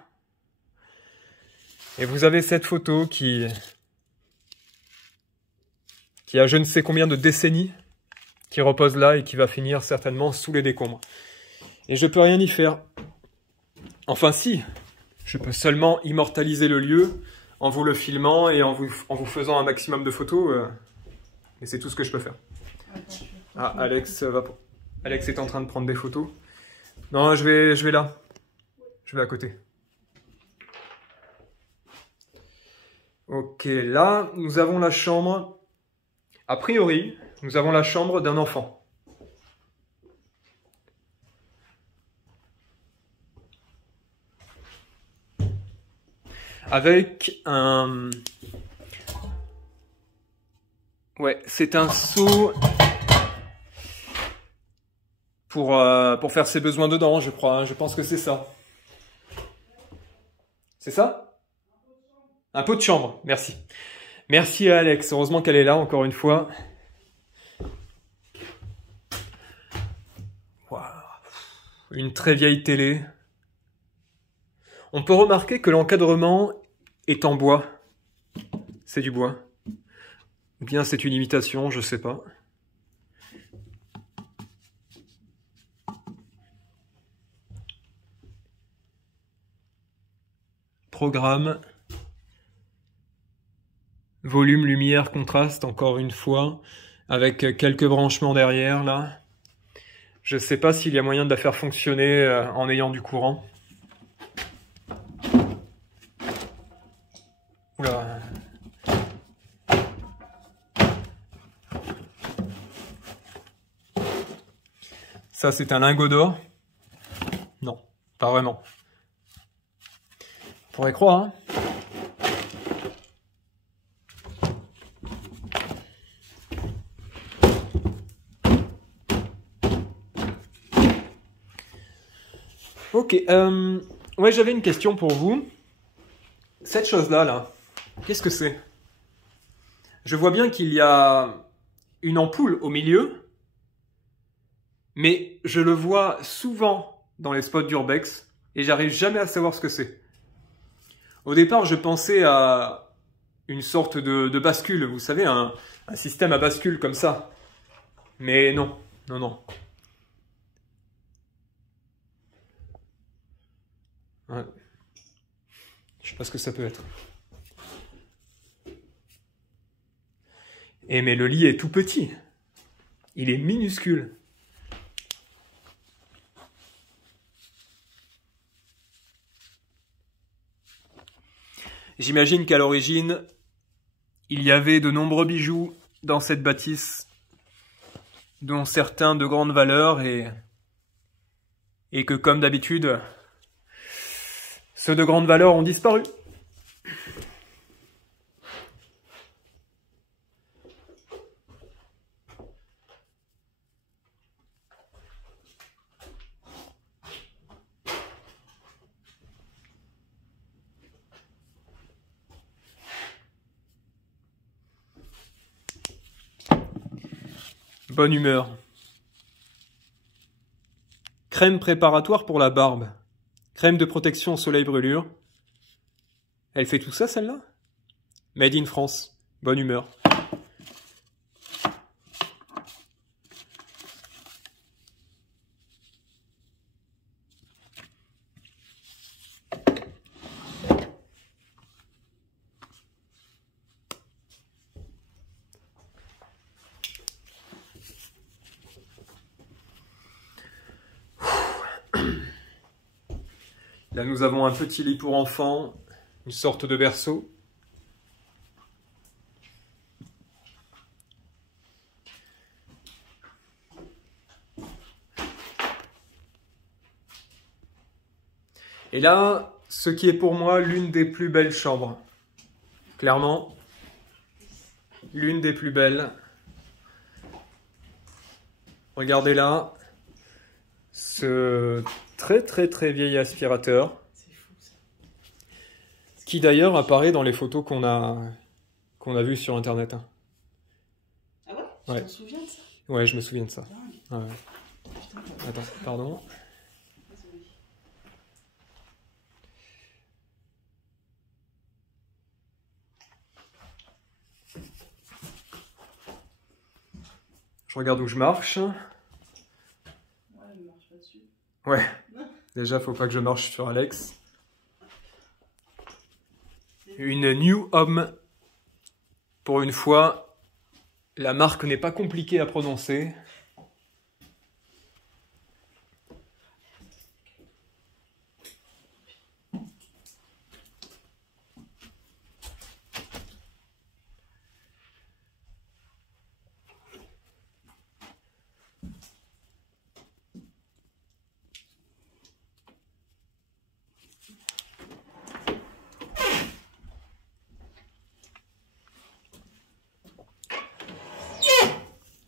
Et vous avez cette photo qui a je ne sais combien de décennies, qui repose là et qui va finir certainement sous les décombres. Et je peux rien y faire. Enfin si, je peux seulement immortaliser le lieu en vous le filmant et en vous faisant un maximum de photos. Et c'est tout ce que je peux faire. Ah, Alex est en train de prendre des photos. Non, je vais là. Je vais à côté. Ok, là, nous avons la chambre. A priori, nous avons la chambre d'un enfant. Avec un... Ouais, c'est un seau pour faire ses besoins dedans, je crois. Hein. Je pense que c'est ça. C'est ça ? Un pot de chambre, merci. Merci à Alex, heureusement qu'elle est là, encore une fois. Wow. Une très vieille télé. On peut remarquer que l'encadrement est en bois. C'est du bois. Ou bien c'est une imitation, je sais pas. Programme. Volume, lumière, contraste, encore une fois, avec quelques branchements derrière, là. Je sais pas s'il y a moyen de la faire fonctionner en ayant du courant. Oula. Ça, c'est un lingot d'or. Non, pas vraiment. On pourrait croire, hein. Ok, ouais, j'avais une question pour vous. Cette chose-là, là, qu'est-ce que c'est? Je vois bien qu'il y a une ampoule au milieu, mais je le vois souvent dans les spots d'Urbex et j'arrive jamais à savoir ce que c'est. Au départ, je pensais à une sorte de bascule, vous savez, un système à bascule comme ça. Mais non, non, non. Ouais. Je sais pas ce que ça peut être. Et mais le lit est tout petit. Il est minuscule. J'imagine qu'à l'origine, il y avait de nombreux bijoux dans cette bâtisse, dont certains de grande valeur, et que comme d'habitude, ceux de grande valeur ont disparu. Bonne humeur. Crème préparatoire pour la barbe. Crème de protection au soleil brûlure. Elle fait tout ça, celle-là? Made in France. Bonne humeur. Là, nous avons un petit lit pour enfants, une sorte de berceau. Et là, ce qui est pour moi l'une des plus belles chambres. Clairement, l'une des plus belles. Regardez là, ce très vieil aspirateur. C'est fou ça. Qui d'ailleurs apparaît dans les photos qu'on a vues sur internet. Ah ouais? Tu Ouais. t'en souviens de ça? Ouais, je me souviens de ça. Dingue. Ouais. Putain, Attends, pardon. désolé. Je regarde où je marche. Ouais, elle marche pas dessus. Ouais. Déjà, faut pas que je marche sur Alex. Une New Home. Pour une fois, la marque n'est pas compliquée à prononcer.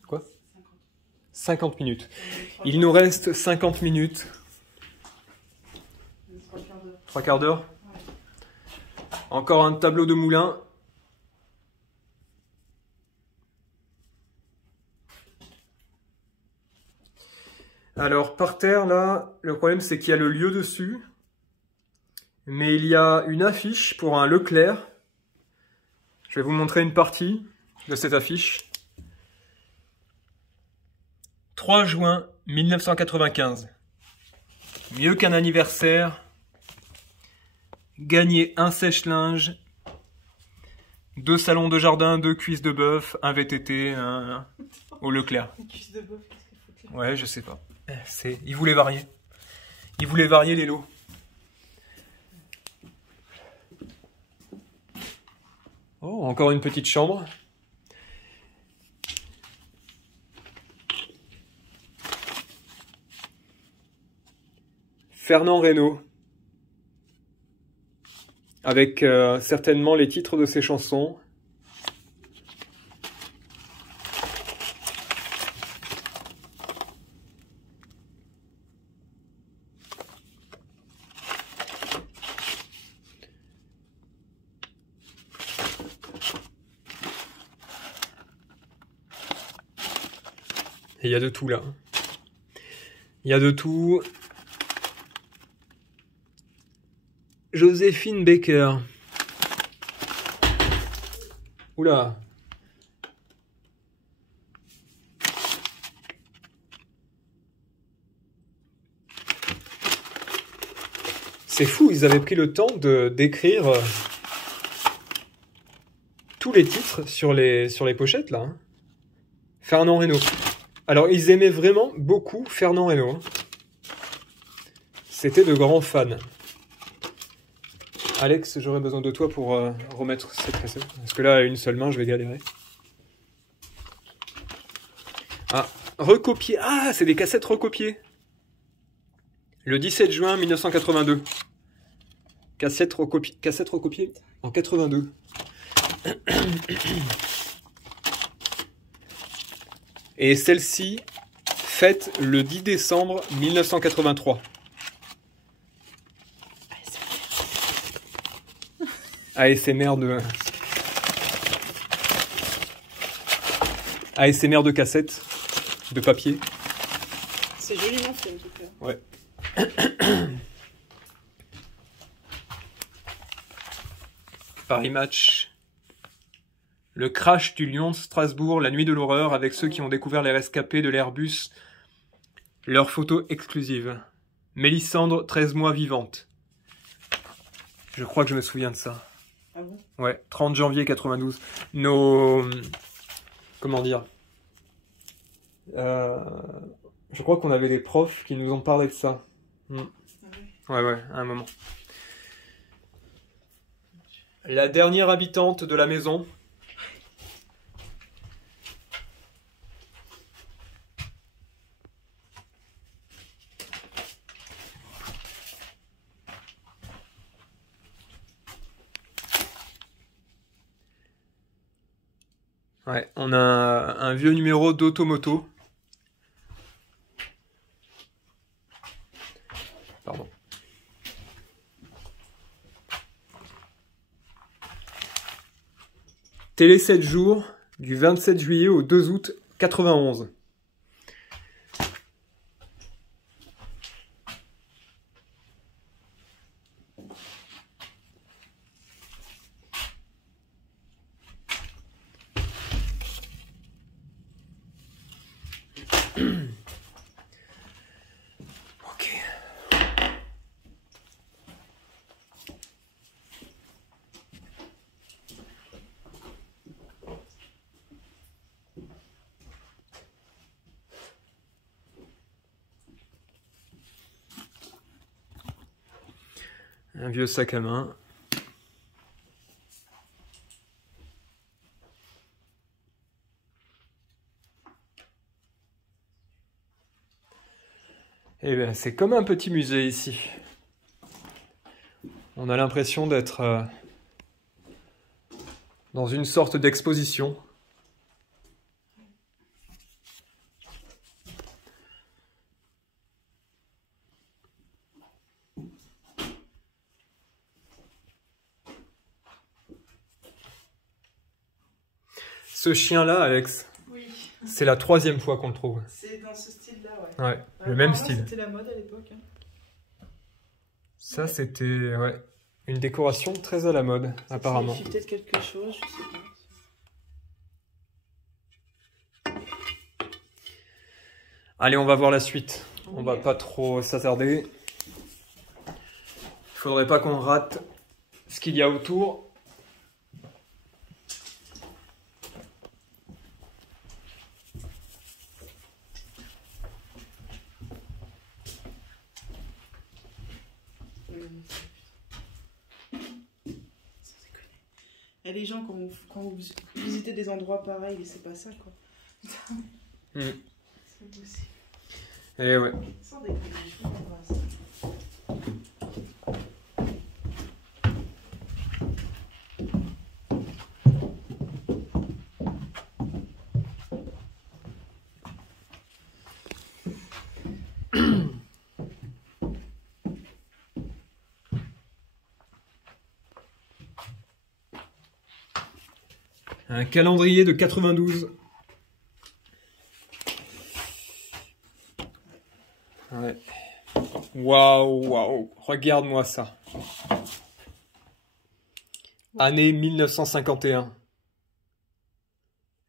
Quoi? 50 minutes. Il nous reste 50 minutes. 3 quarts d'heure. 3 quarts d'heure. Ouais. Encore un tableau de moulin. Alors, par terre, là, le problème, c'est qu'il y a le lieu dessus. Mais il y a une affiche pour un Leclerc. Je vais vous montrer une partie de cette affiche. 3 juin 1995. Mieux qu'un anniversaire. Gagner un sèche-linge. 2 salons de jardin, 2 cuisses de bœuf, un VTT, au Leclerc. Une cuisse de bœuf, qu'est-ce qu'il faut que... Ouais, je sais pas. Il voulait varier. Il voulait varier les lots. Oh, encore une petite chambre. Fernand Reynaud. Avec certainement les titres de ses chansons. Et il y a de tout là. Il y a de tout. Joséphine Baker. Oula. C'est fou, ils avaient pris le temps d'écrire tous les titres sur les pochettes là. Hein. Fernand Reynaud. Alors ils aimaient vraiment beaucoup Fernand Reynaud. Hein. C'était de grands fans. Alex, j'aurais besoin de toi pour remettre cette cassette. Parce que là, à une seule main, je vais galérer. Ah, recopier. Ah, c'est des cassettes recopiées. Le 17 juin 1982. Cassette recopiée en 82. Et celle-ci, faite le 10 décembre 1983. ASMR de cassette, de papier. C'est joliment fait en tout cas. Ouais. Paris Match. Le crash du Lyon-Strasbourg, la nuit de l'horreur, avec ceux qui ont découvert les rescapés de l'Airbus. Leur photo exclusive. Mélissandre, 13 mois vivante. Je crois que je me souviens de ça. Ah bon? Ouais, 30 janvier 92. Nos... Comment dire? Je crois qu'on avait des profs qui nous ont parlé de ça. Mm. Ah oui. Ouais, à un moment. La dernière habitante de la maison. Ouais, on a un vieux numéro d'Automoto. Pardon. Télé 7 jours, du 27 juillet au 2 août 91. Ok. Un vieux sac à main. Eh bien, c'est comme un petit musée ici. On a l'impression d'être dans une sorte d'exposition. Ce chien-là, Alex, Oui. c'est la 3e fois qu'on le trouve. C'est dans ce style-là, ouais. Ouais, le même style. C'était la mode à l'époque. Hein. Ça, c'était ouais, une décoration très à la mode, apparemment. Ça signifie peut-être quelque chose, je sais pas. Allez, on va voir la suite. On Oui. va pas trop s'attarder. Il faudrait pas qu'on rate ce qu'il y a autour. Et les gens, quand vous visitez des endroits pareils, c'est pas ça, quoi. Mm. C'est possible. Et ouais. Sans déconner, je comprends pas ça. Un calendrier de 92. Ouais. Waouh, waouh. Regarde-moi ça. Année 1951.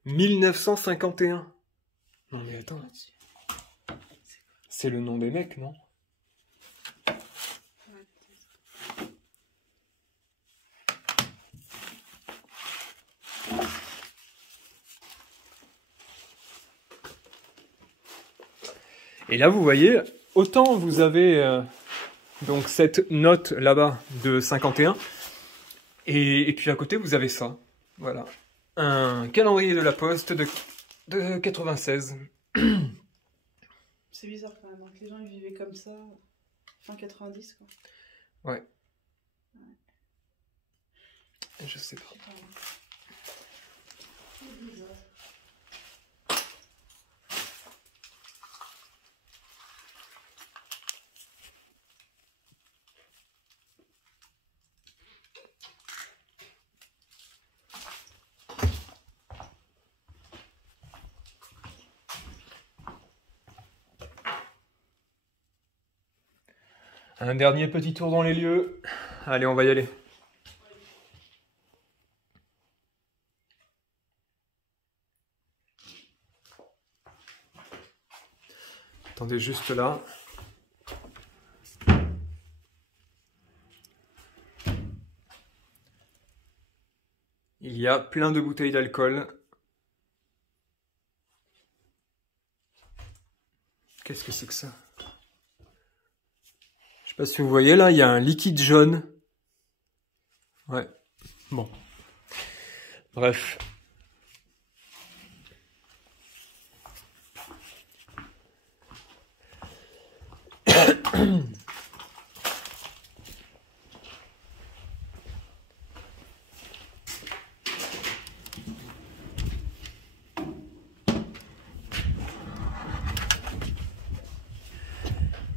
1951. Non mais attends. C'est le nom des mecs, non? Et là, vous voyez, autant vous avez donc cette note là-bas de 51, et puis à côté, vous avez ça. Voilà. Un calendrier de la Poste de 96. C'est bizarre quand même, hein, que les gens ils vivaient comme ça, fin 90 quoi. Ouais. Je sais pas. C'est bizarre. Un dernier petit tour dans les lieux. Allez, on va y aller. Attendez juste là. Il y a plein de bouteilles d'alcool. Qu'est-ce que c'est que ça? Je sais pas si vous voyez là, il y a un liquide jaune. Ouais. Bon. Bref.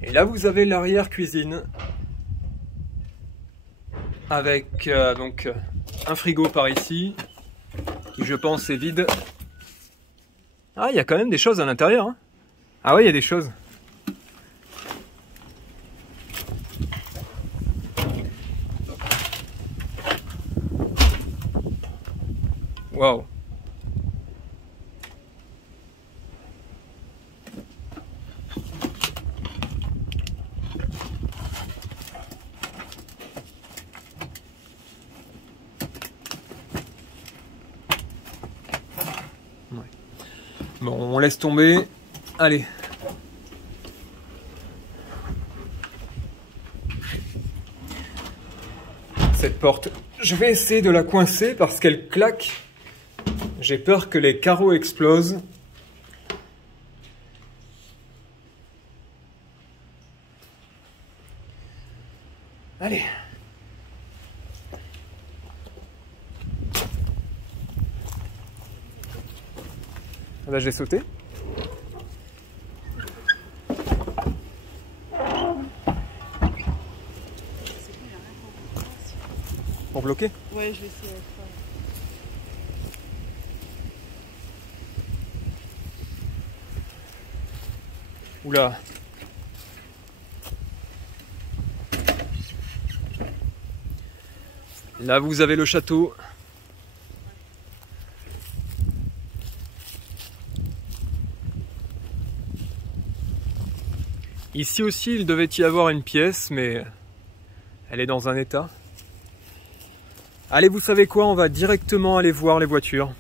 Et là, vous avez l'arrière-cuisine avec donc un frigo par ici, qui je pense est vide. Ah, il y a quand même des choses à l'intérieur. Hein. Ah ouais, il y a des choses. Waouh. Bon, on laisse tomber. Allez. Cette porte, je vais essayer de la coincer parce qu'elle claque. J'ai peur que les carreaux explosent. Allez. Là, j'ai sauté. Pour bloquer? Ouais, je vais essayer. Oula. Là, vous avez le château. Ici aussi, il devait y avoir une pièce, mais elle est dans un état. Allez, vous savez quoi? On va directement aller voir les voitures.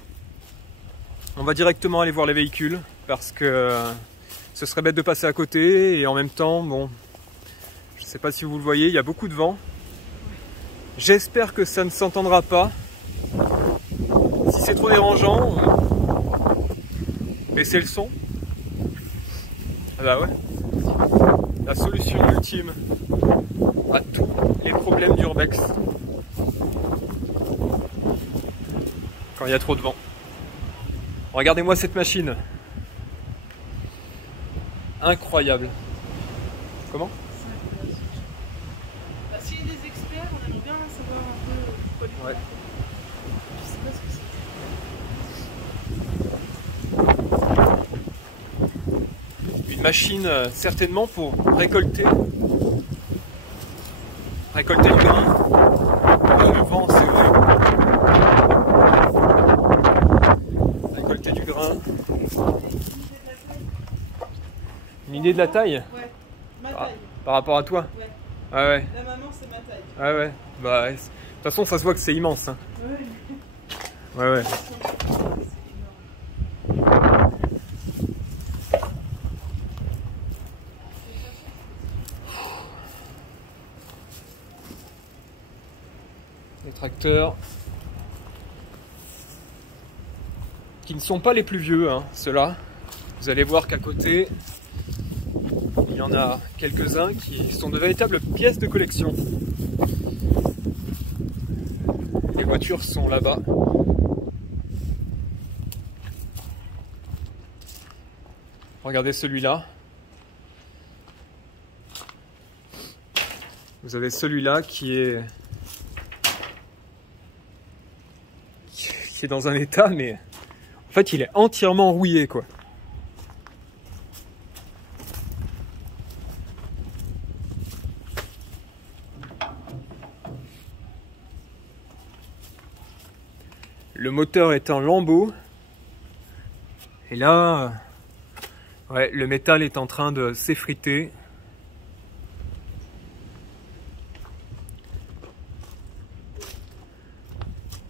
On va directement aller voir les véhicules, parce que ce serait bête de passer à côté, et en même temps, bon, je ne sais pas si vous le voyez, il y a beaucoup de vent. J'espère que ça ne s'entendra pas. Si c'est trop dérangeant, baissez le son. Ah bah ouais. La solution ultime à tous les problèmes d'urbex quand il y a trop de vent. Regardez-moi cette machine. Incroyable. Comment? Bah, s'il y a des experts, on aimerait bien savoir un peu quoi du Ouais. Je sais pas ce que c'est. une machine certainement pour récolter le grain. Le vent, c'est vrai. Récolter du grain. Une idée de la taille? Ouais, ma taille. Par rapport à toi? Ouais. Ah ouais. La maman, c'est ma taille. Ah ouais. Bah, ouais. De toute façon, ça se voit que c'est immense. Hein. Ouais. Ouais, ouais. C'est énorme. Les tracteurs qui ne sont pas les plus vieux, hein, ceux-là. Vous allez voir qu'à côté, il y en a quelques-uns qui sont de véritables pièces de collection. Les voitures sont là-bas. Regardez celui-là. Vous avez celui-là qui est dans un état, mais en fait il est entièrement rouillé quoi. Le moteur est en lambeaux et là, ouais, le métal est en train de s'effriter.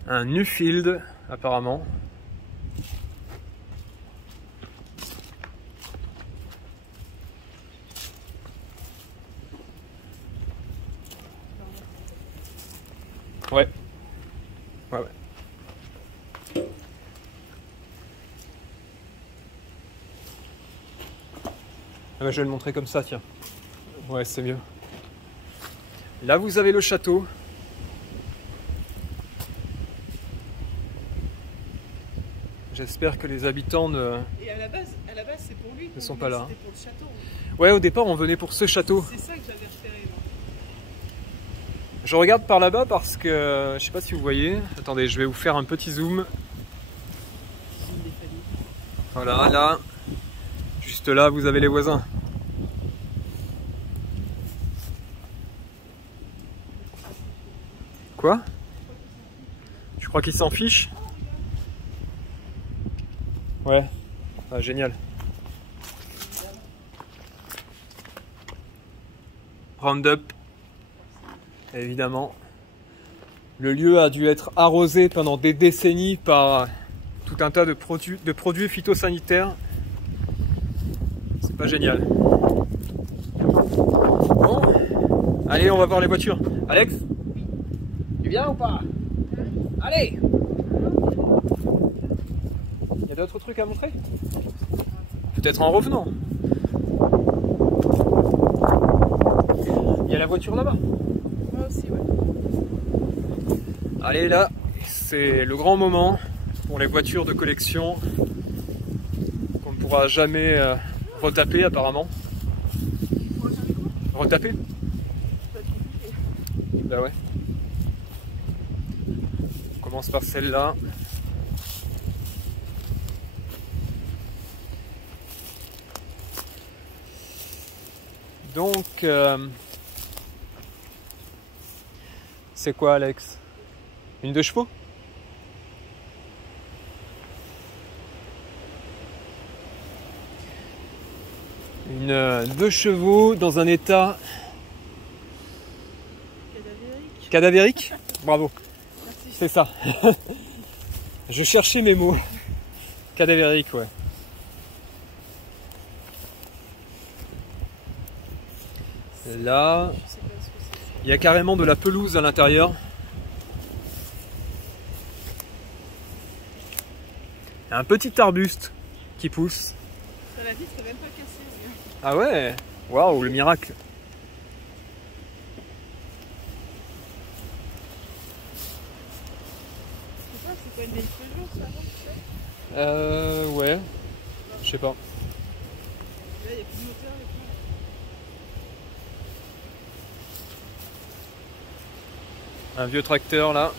Un Newfield apparemment. Ouais. Ouais, ouais. Ah bah, je vais le montrer comme ça, tiens. Ouais, c'est mieux. Là, vous avez le château. J'espère que les habitants Et à la base c'est pour lui. Ne sont pas là. C'était pour le château. Ouais, au départ, on venait pour ce château. C'est ça que j'avais repéré. Moi. Je regarde par là-bas parce que, je sais pas si vous voyez. Attendez, je vais vous faire un petit zoom. Voilà, là. Juste là, vous avez les voisins. Quoi? Je crois qu'ils s'en fichent. Ouais, ah, génial. Roundup, évidemment. Le lieu a dû être arrosé pendant des décennies par tout un tas de produits phytosanitaires. C'est pas génial. Bon, allez, on va voir les voitures. Alex, tu viens ou pas? Allez! Il y a d'autres trucs à montrer? Peut-être en revenant. Il y a la voiture là-bas. Moi aussi, ouais. Allez, là, c'est le grand moment pour les voitures de collection qu'on ne pourra jamais retaper apparemment. Retaper? Bah ouais. On commence par celle-là. Donc, c'est quoi Alex? Une 2 chevaux? Une 2 chevaux dans un état Cadavérique. cadavérique? Bravo, Merci. c'est ça. Je cherchais mes mots. Cadavérique, ouais. Là, Je sais pas ce que c'est. il y a carrément de la pelouse à l'intérieur. Il y a un petit arbuste qui pousse. Ça la vitre, c'est même pas cassé. Ah ouais? Waouh, le miracle. C'est pas une vieille Peugeot, ça, avant, tu sais? Ouais. Je sais pas. Là, il n'y a plus de moteur, il y a plus... Un vieux tracteur là.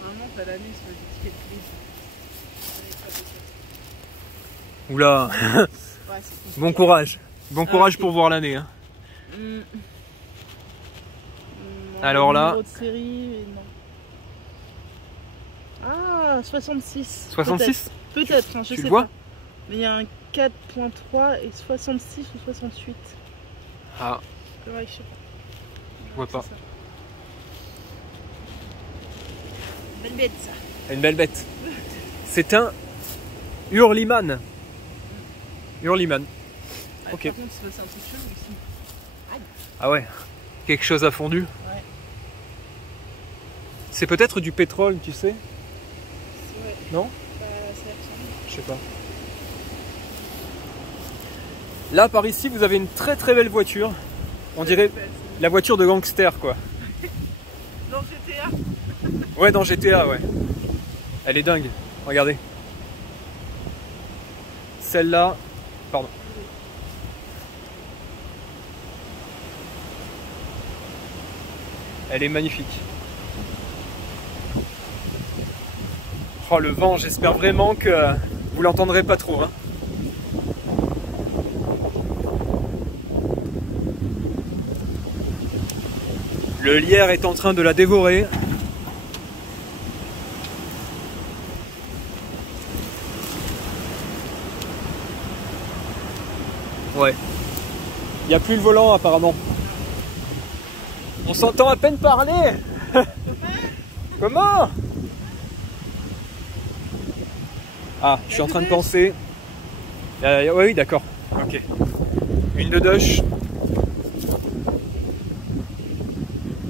Normalement, t'as l'année sur le ticket de prix. Oula. Ouais, c'est Bon courage. Bon courage pour voir l'année. Hein. Alors là... numéro de série, non. Ah, 66. 66 Peut-être, hein, je tu sais le vois pas. Mais il y a un 4.3 et 66 ou 68. Ah, Ouais, je sais pas. je vois pas. C'est ça. Belle bête, ça. Une belle bête. C'est un Hurliman. Hurliman. Ouais, Ok. Par contre, c'est un truc chelou aussi. Ah ouais. Quelque chose a fondu. Ouais. C'est peut-être du pétrole, tu sais? Ouais. Non? Bah, ça ressemble. Je sais pas. Là, par ici, vous avez une très très belle voiture. On dirait la voiture de gangster, quoi. Dans GTA. Ouais, dans GTA, ouais. Elle est dingue. Regardez. Celle-là... Pardon. Elle est magnifique. Oh, le vent, j'espère vraiment que vous l'entendrez pas trop. Hein. Le lierre est en train de la dévorer. Ouais. Il n'y a plus le volant apparemment. On s'entend à peine parler. Comment? Ah, je suis en train de penser. Oui, d'accord. Ok. Une de Dush.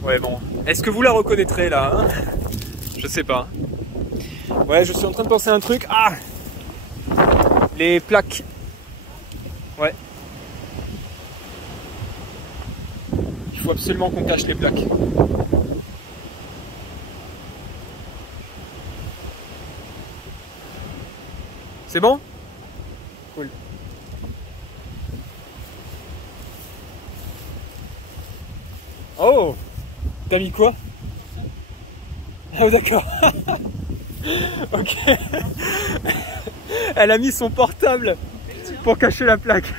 Ouais, bon. Est-ce que vous la reconnaîtrez là hein? Je sais pas. Ouais, je suis en train de penser à un truc. Ah! Les plaques. Ouais. Il faut absolument qu'on cache les plaques. C'est bon? Cool. Oh! T'as mis quoi? Ah d'accord. Ok. Elle a mis son portable pour cacher la plaque.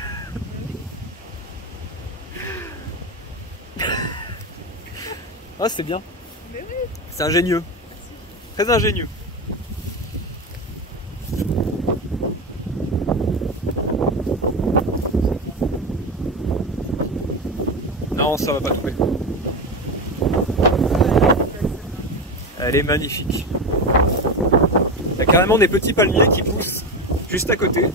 Ah c'est bien. Mais oui. C'est ingénieux. Très ingénieux. Non, ça va pas tomber. Elle est magnifique. Il y a carrément des petits palmiers qui poussent juste à côté.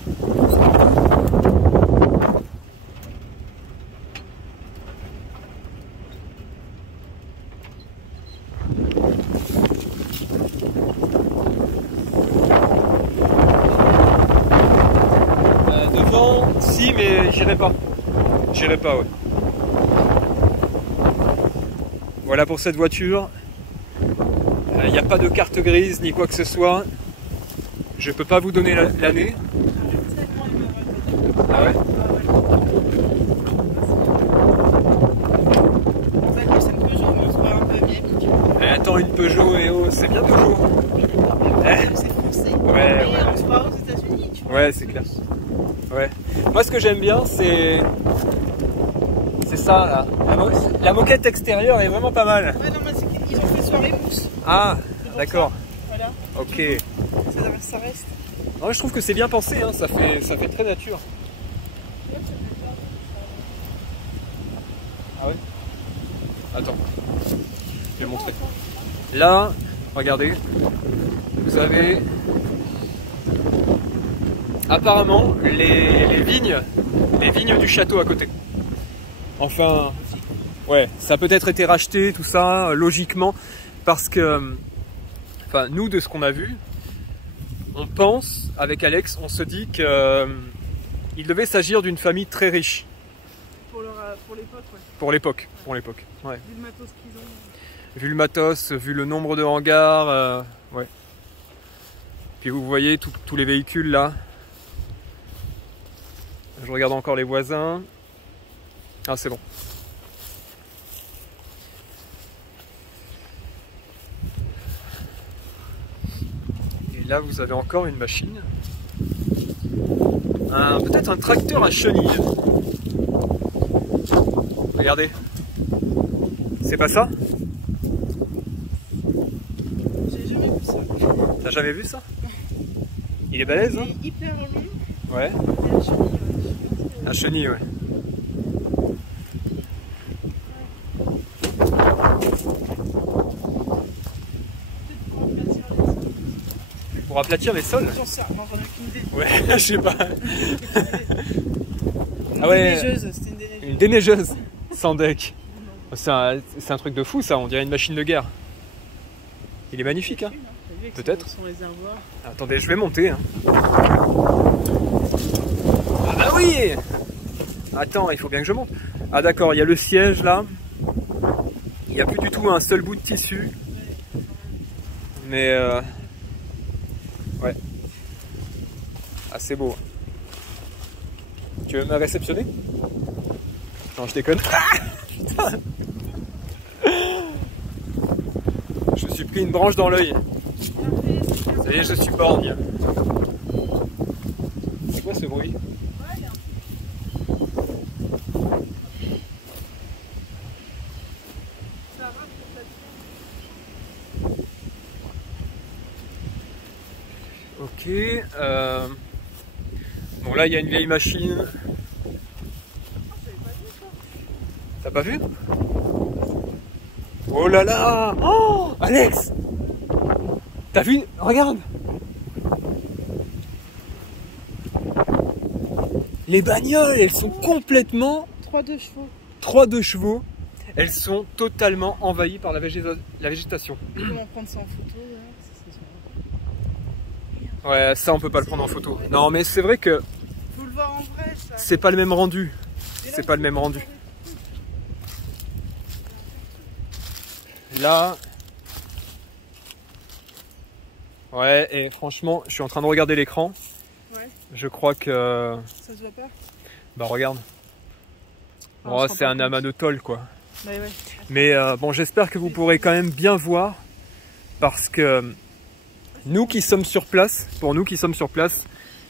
Devant, si, mais j'irai pas. J'irai pas, ouais. Voilà pour cette voiture. Il n'y a pas de carte grise ni quoi que ce soit. Je peux pas vous donner l'année. Ah ouais? En fait, c'est une Peugeot, mais on se voit un peu vieille. Attends, une Peugeot et oh, c'est bien Peugeot. C'est français. Ouais, Mais ouais. on se voit aux États-Unis, tu vois. Ouais, c'est clair. Ouais. Moi, ce que j'aime bien, c'est ça là. La moquette extérieure est vraiment pas mal. Ouais, non, mais c'est qu'ils ont fait soirée mousse. Ah, pour d'accord. Voilà. Ok. Ça reste. Non, je trouve que c'est bien pensé, hein. Ça fait très nature. Ah ouais? Attends, je vais montrer. Là, regardez, vous avez apparemment les vignes du château à côté. Enfin, ouais, ça a peut-être été racheté, tout ça, logiquement, parce que, enfin, nous, de ce qu'on a vu, on pense, avec Alex, on se dit qu'il devait s'agir d'une famille très riche. Pour l'époque, ouais. Pour l'époque, ouais. Vu le matos qu'ils ont. Vu le matos, vu le nombre de hangars, ouais. Puis vous voyez tous les véhicules là. Je regarde encore les voisins. Ah, c'est bon. Et Et là, vous avez encore une machine. Peut-être un tracteur à chenilles. Regardez. C'est pas ça? J'ai jamais vu ça. T'as jamais vu ça? Il est balèze, hein? Il est hyper long. Ouais. Et la chenille, À chenille, ouais. Pour aplatir les sols? J'en sais rien, j'en ai aucune idée. Ouais, je sais pas. Une Ah ouais. déneigeuse, c'était une déneigeuse. Une déneigeuse sans deck. C'est un truc de fou ça, on dirait une machine de guerre. Il est magnifique, hein? Peut-être. Son réservoir. Attendez, je vais monter. Hein. Ah bah oui! Attends, il faut bien que je monte. Ah d'accord, il y a le siège là. Il n'y a plus du tout un seul bout de tissu. Mais ouais. Ah c'est beau. Tu veux me réceptionner? Non, je déconne. Ah putain! Je me suis pris une branche dans l'œil. Ça y est, je suis borgne. C'est quoi ce bruit? Ok. Bon là il y a une vieille machine. T'as pas vu? Oh là là! Oh Alex! T'as vu? Regarde! Les bagnoles, elles sont complètement... 3-2 chevaux. 3-2 chevaux. Elles sont totalement envahies par la végétation. Comment prendre ça en photo? Ouais, ça on peut pas le prendre en photo. Non mais c'est vrai que... Faut le voir en vrai, ça. C'est pas le même rendu. C'est pas le même rendu. Là... Ouais, et franchement, je suis en train de regarder l'écran. Ouais. Je crois que... Ça se voit pas? Bah regarde. Oh, Oh, c'est un amas de tôle quoi. Ouais, ouais. Mais bon, j'espère que vous pourrez quand même bien voir. Parce que nous qui sommes sur place, pour nous qui sommes sur place,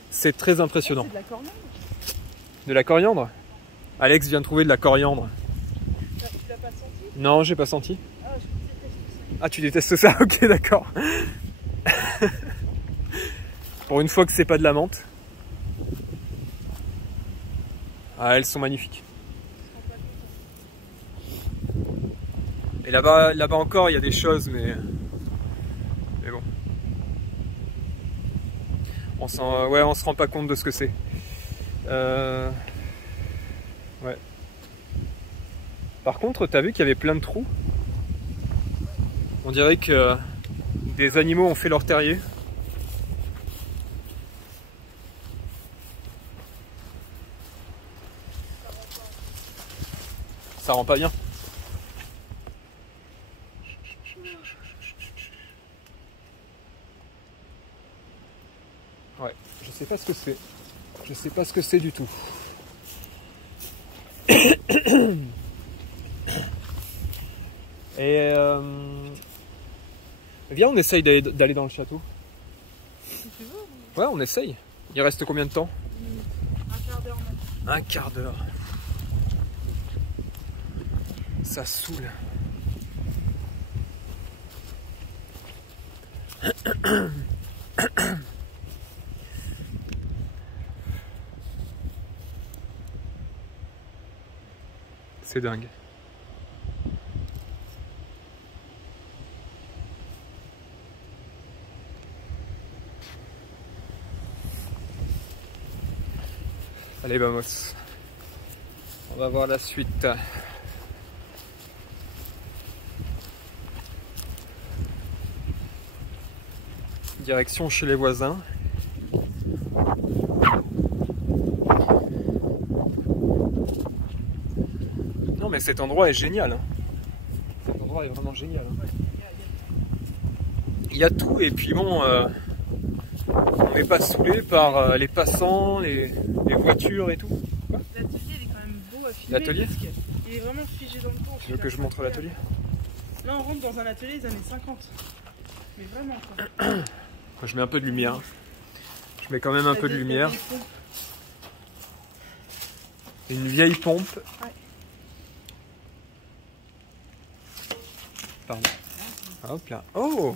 c'est très impressionnant. C'est de la coriandre. De la coriandre? Alex vient de trouver de la coriandre. Tu l'as pas senti? Non, j'ai pas senti. Ah, je déteste ça. Ah, tu détestes ça? Ok, d'accord. Pour une fois que c'est pas de la menthe. Ah, elles sont magnifiques. Et là-bas encore, il y a des choses, mais bon. On se rend pas compte de ce que c'est. Ouais. Par contre, t'as vu qu'il y avait plein de trous? On dirait que des animaux ont fait leur terrier. Ça rend pas bien. Ouais, je sais pas ce que c'est. Je sais pas ce que c'est du tout. Et viens, on essaye d'aller dans le château. Ouais, on essaye. Il reste combien de temps? Un quart d'heure maintenant. Un quart d'heure. Ça saoule. C'est dingue. Allez, vamos. On va voir la suite. Direction chez les voisins. Non mais cet endroit est génial. Hein. Cet endroit est vraiment génial. Hein. Il y a tout et puis bon, on n'est pas saoulé par les passants, les voitures et tout. L'atelier il est quand même beau à filmer. L'atelier? Il est vraiment figé dans le temps. Tu veux que je montre l'atelier? Là on rentre dans un atelier des années 50. Mais vraiment quoi. Je mets un peu de lumière. Je mets quand même un peu de lumière. Une vieille pompe. Ouais. Pardon. Hop là. Oh!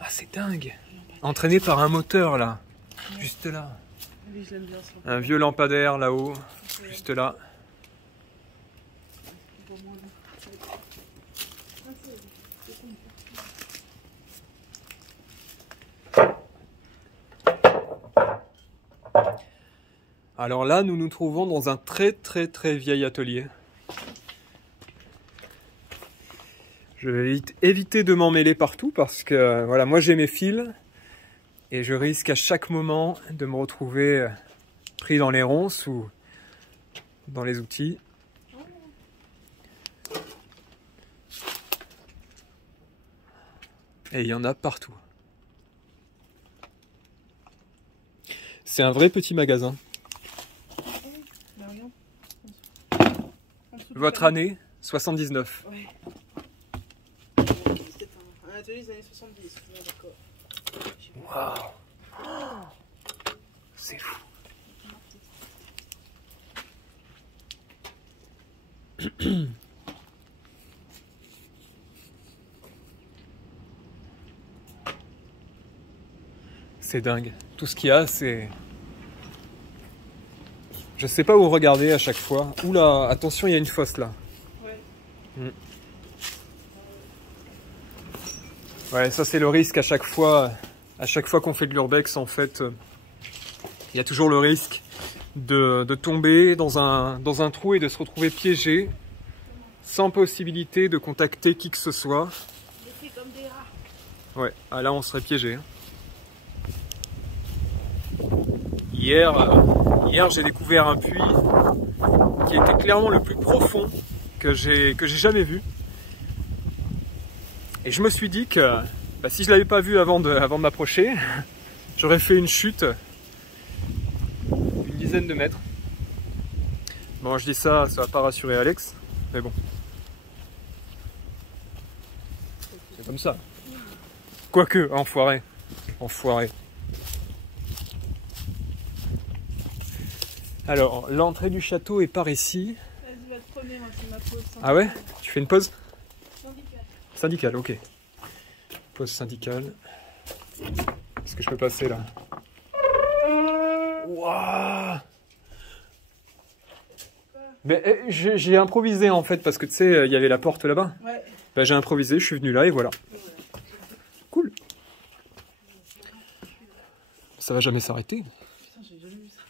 Ah, c'est dingue! Entraîné par un moteur là. Juste là. Oui, je l'aime bien, ça. Un vieux lampadaire là-haut. Juste là. Alors là, nous nous trouvons dans un très vieil atelier. Je vais éviter de m'en mêler partout parce que voilà, moi j'ai mes fils et je risque à chaque moment de me retrouver pris dans les ronces ou dans les outils. Et il y en a partout. C'est un vrai petit magasin. Votre année? 79. Ouais. C'était un atelier des années 70, ouais, d'accord. Waouh! C'est fou. C'est dingue. Tout ce qu'il y a, c'est... Je sais pas où regarder à chaque fois. Oula, attention, il y a une fosse là. Ouais. Ouais, ça c'est le risque à chaque fois. À chaque fois qu'on fait de l'urbex, en fait, il y a toujours le risque de tomber dans un trou et de se retrouver piégé, sans possibilité de contacter qui que ce soit. Des fait comme des rats. Ouais, ah là on serait piégé. Hier j'ai découvert un puits qui était clairement le plus profond que j'ai jamais vu. Et je me suis dit que bah, si je l'avais pas vu avant de m'approcher, j'aurais fait une chute d'une dizaine de mètres. Bon, je dis ça va pas rassurer Alex, mais bon. C'est comme ça. Quoique, enfoiré. Enfoiré. Alors, l'entrée du château est par ici. Vas-y, va te promener, moi, c'est ma pause. Ah ouais? Tu fais une pause? Syndicale. Syndicale, ok. Pause syndicale. Est-ce que je peux passer là? Waouh! Mais j'ai improvisé en fait parce que tu sais, il y avait la porte là-bas. Ouais. Ben, j'ai improvisé, je suis venu là et voilà. Cool. Ça va jamais s'arrêter. Putain, j'ai jamais vu ça.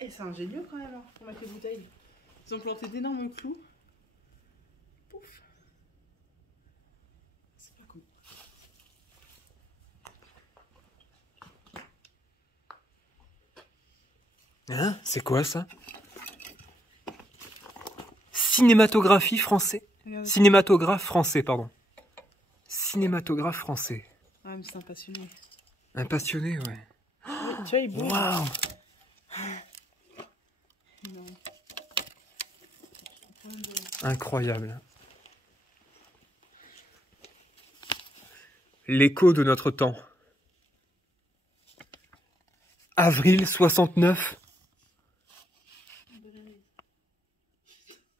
Et c'est ingénieux quand même, hein, pour mettre les bouteilles. Ils ont planté d'énormes clous. Pouf. C'est pas cool. Hein? C'est quoi ça? Cinématographie français. Regarde. Cinématographe français, pardon. Cinématographe français. Ah, mais c'est un passionné. Un passionné, ouais. Ouais, tu vois, il bouge. Waouh! Non. Incroyable. L'écho de notre temps. Avril 69.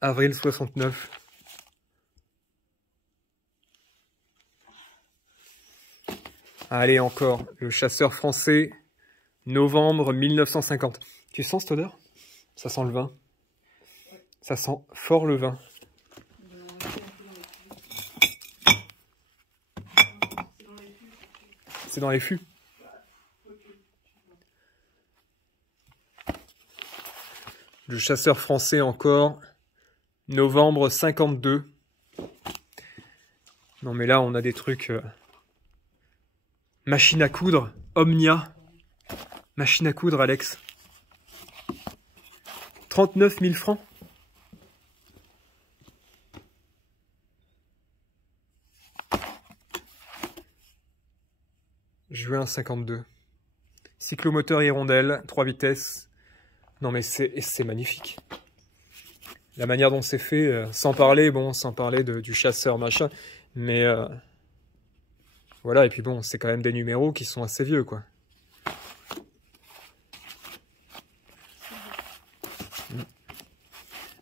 Avril 69. Allez, encore. Le chasseur français. Novembre 1950. Tu sens cette odeur? Ça sent le vin. Ça sent fort le vin. C'est dans les fûts. Le chasseur français encore. Novembre 52. Non mais là on a des trucs... Machine à coudre. Omnia. Machine à coudre, Alex. 39 000 francs. Juin 52. Cyclomoteur hirondelle, 3 vitesses. Non mais c'est magnifique. la manière dont c'est fait, sans parler du chasseur machin, mais voilà, et puis bon, c'est quand même des numéros qui sont assez vieux, quoi.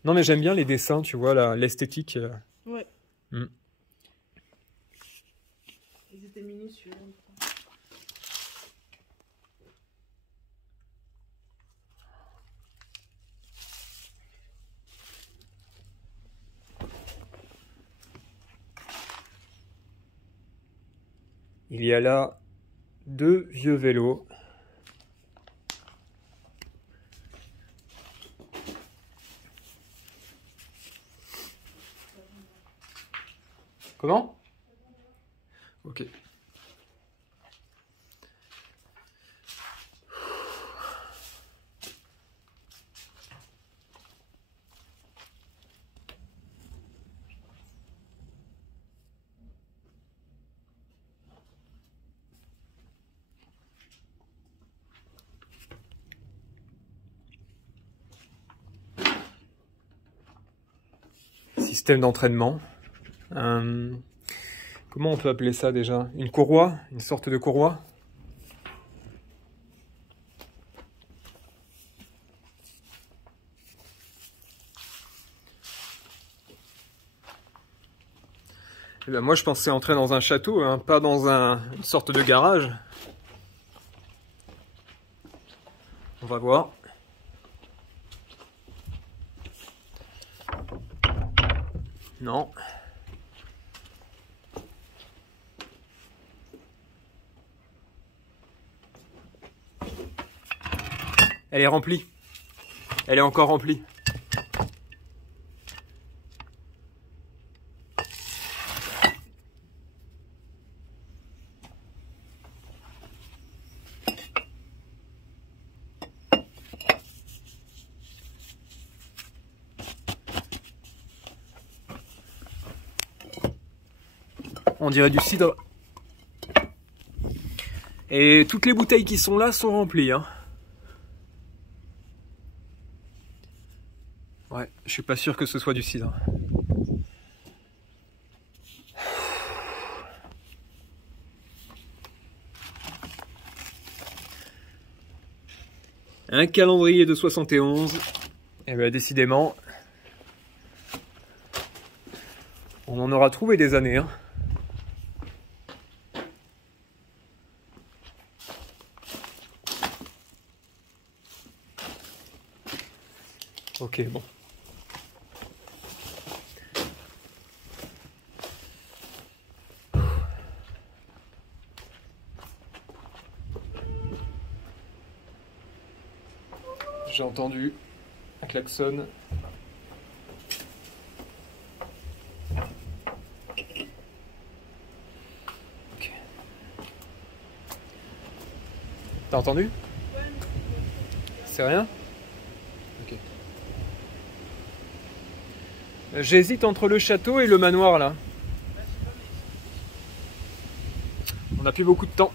Non, mais j'aime bien les dessins, tu vois, l'esthétique. Ouais. Ils étaient minutieux. Il y a là 2 vieux vélos. Comment? Ok. Système d'entraînement. Comment on peut appeler ça déjà? Une courroie? Une sorte de courroie? Eh ben moi je pensais entrer dans un château, hein, pas dans une sorte de garage. On va voir. Non. Elle est remplie. Elle est encore remplie. On dirait du cidre. Et toutes les bouteilles qui sont là sont remplies, hein. Ouais, je suis pas sûr que ce soit du cidre. Un calendrier de 71. Et bien décidément, on en aura trouvé des années, hein. Ok, bon. J'ai entendu un klaxon. Ok. T'as entendu? C'est rien? Ok. J'hésite entre le château et le manoir là. On n'a plus beaucoup de temps.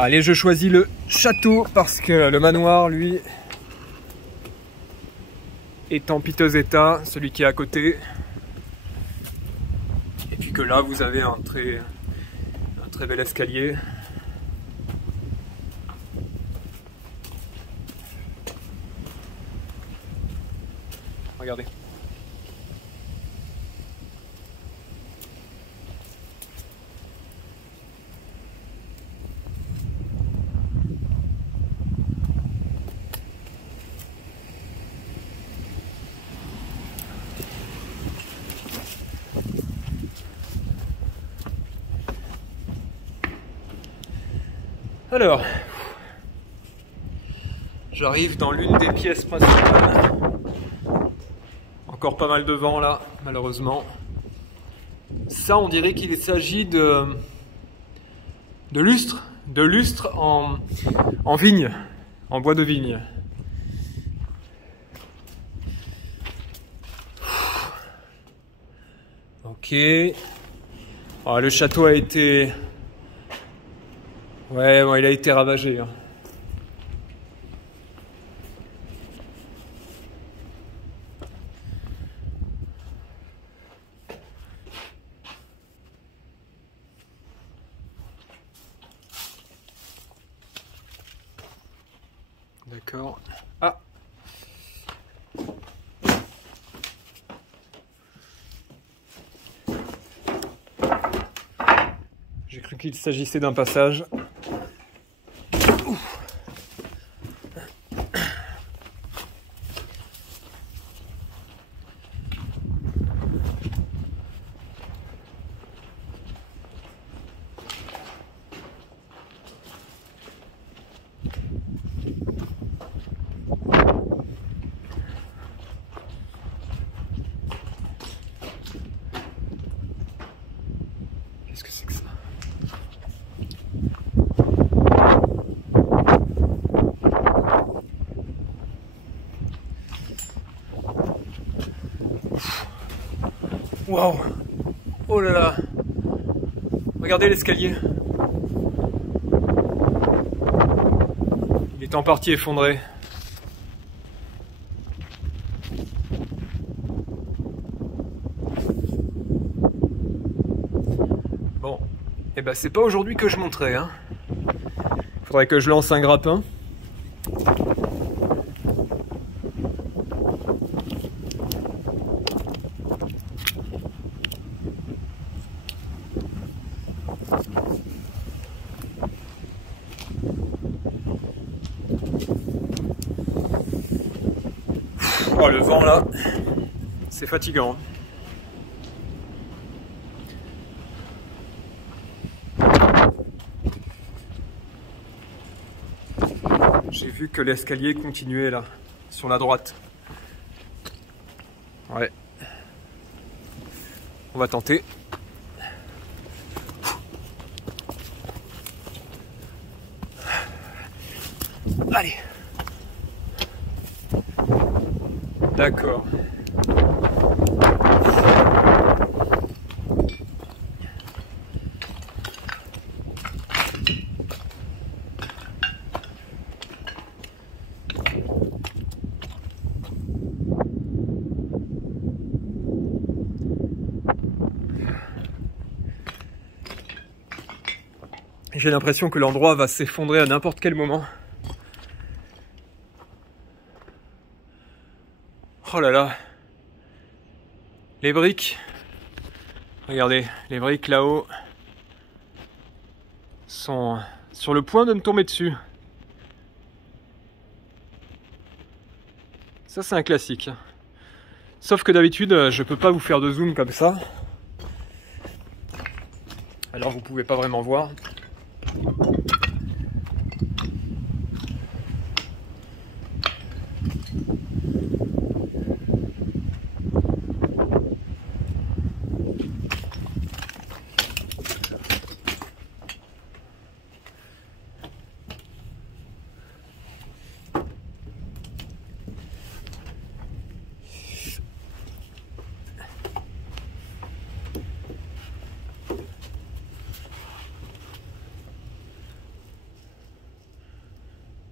Allez, je choisis le château parce que le manoir, lui, est en piteux état, celui qui est à côté. Et puis que là, vous avez un très bel escalier. Regardez. Alors, j'arrive dans l'une des pièces principales. Encore pas mal de vent là, malheureusement. Ça, on dirait qu'il s'agit de lustre en vigne, en bois de vigne. Ok. Alors, le château a été Ouais, bon, il a été ravagé. Hein. D'accord. Ah! J'ai cru qu'il s'agissait d'un passage. Ouf. Qu'est-ce que c'est que ça? Waouh! Oh là là! Regardez l'escalier. Il est en partie effondré. Bon, et ben c'est pas aujourd'hui que je monterai, hein. Faudrait que je lance un grappin. Oh, le vent là, c'est fatigant. J'ai vu que l'escalier continuait là, sur la droite. Ouais. On va tenter. Allez. D'accord. J'ai l'impression que l'endroit va s'effondrer à n'importe quel moment. Oh là là. Les briques. Regardez, les briques là-haut sont sur le point de me tomber dessus. Ça, c'est un classique. Sauf que d'habitude, je peux pas vous faire de zoom comme ça. Alors vous pouvez pas vraiment voir.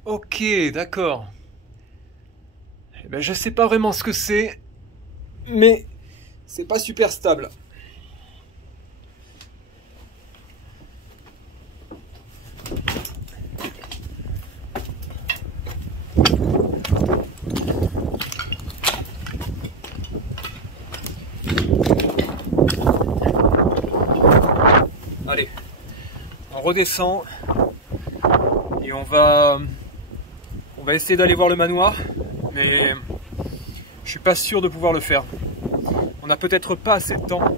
Ok, d'accord. Eh ben, je sais pas vraiment ce que c'est, mais c'est pas super stable. Allez, on redescend et on va essayer d'aller voir le manoir, mais je suis pas sûr de pouvoir le faire. On n'a peut-être pas assez de temps.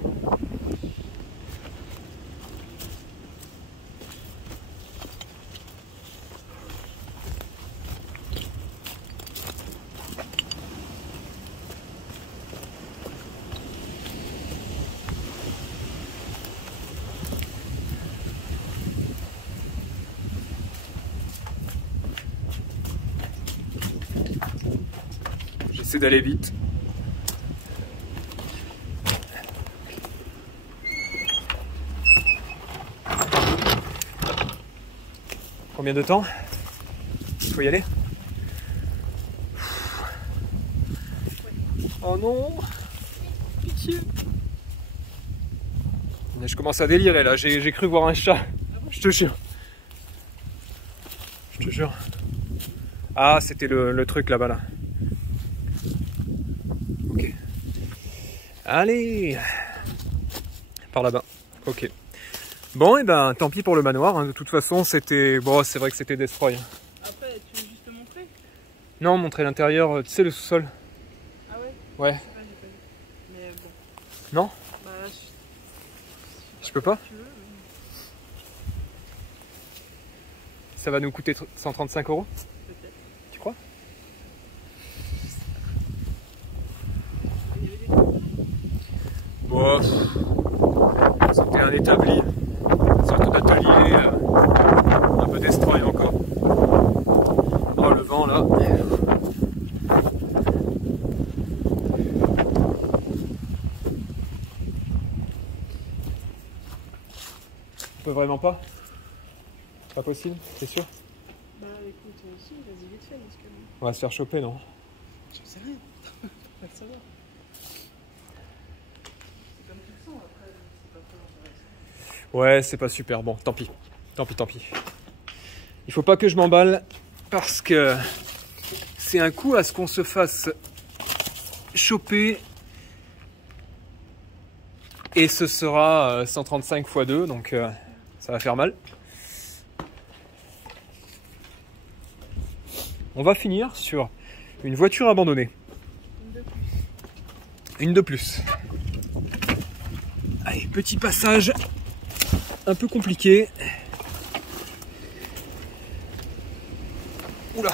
J'essaie d'aller vite. Combien de temps? Il faut y aller? Oh non! Pitié! Je commence à délirer là, j'ai cru voir un chat. Je te jure. Je te jure. Ah, c'était le truc là-bas là. Ok. Allez! Par là-bas. Ok. Bon, et ben tant pis pour le manoir. Hein. De toute façon, c'était. Bon, c'est vrai que c'était Destroy. Après, tu veux juste te montrer? Non, montrer l'intérieur, tu sais, le sous-sol. Ah ouais? Ouais. J'ai pas vu. Mais bon. Non? Bah, Je peux pas? tu veux, mais... Ça va nous coûter 135 €? Peut-être. Tu crois? Il y avait des trucs. Bon, c'était un établi. Une sorte d'atelier un peu Destroy encore. Oh, le vent là. On peut vraiment pas? Pas possible, c'est sûr? Bah écoute, si, vas-y vite fait, parce que... On va se faire choper, non? J'en sais rien. Faut pas le savoir. C'est comme tu le sens, après, c'est pas trop intéressant. Ouais, c'est pas super. Bon, tant pis. Tant pis, tant pis. Il faut pas que je m'emballe parce que c'est un coup à ce qu'on se fasse choper et ce sera 135 x 2, donc ça va faire mal. On va finir sur une voiture abandonnée. Une de plus. Allez, petit passage un peu compliqué. Oula.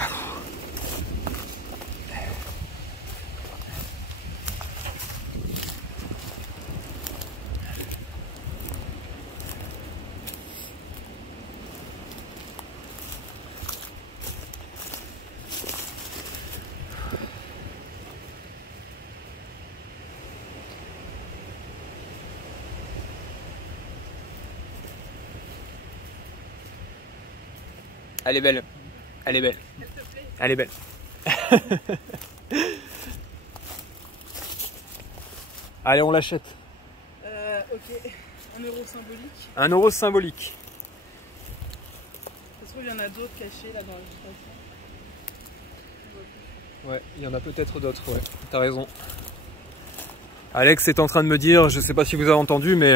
Elle est belle. Elle est belle. Elle est belle. Allez, on l'achète. Ok. 1 € symbolique. 1 € symbolique. Ça se trouve, il y en a d'autres cachés là dans la station. Ouais, il y en a peut-être d'autres, ouais. T'as raison. Alex est en train de me dire, je sais pas si vous avez entendu, mais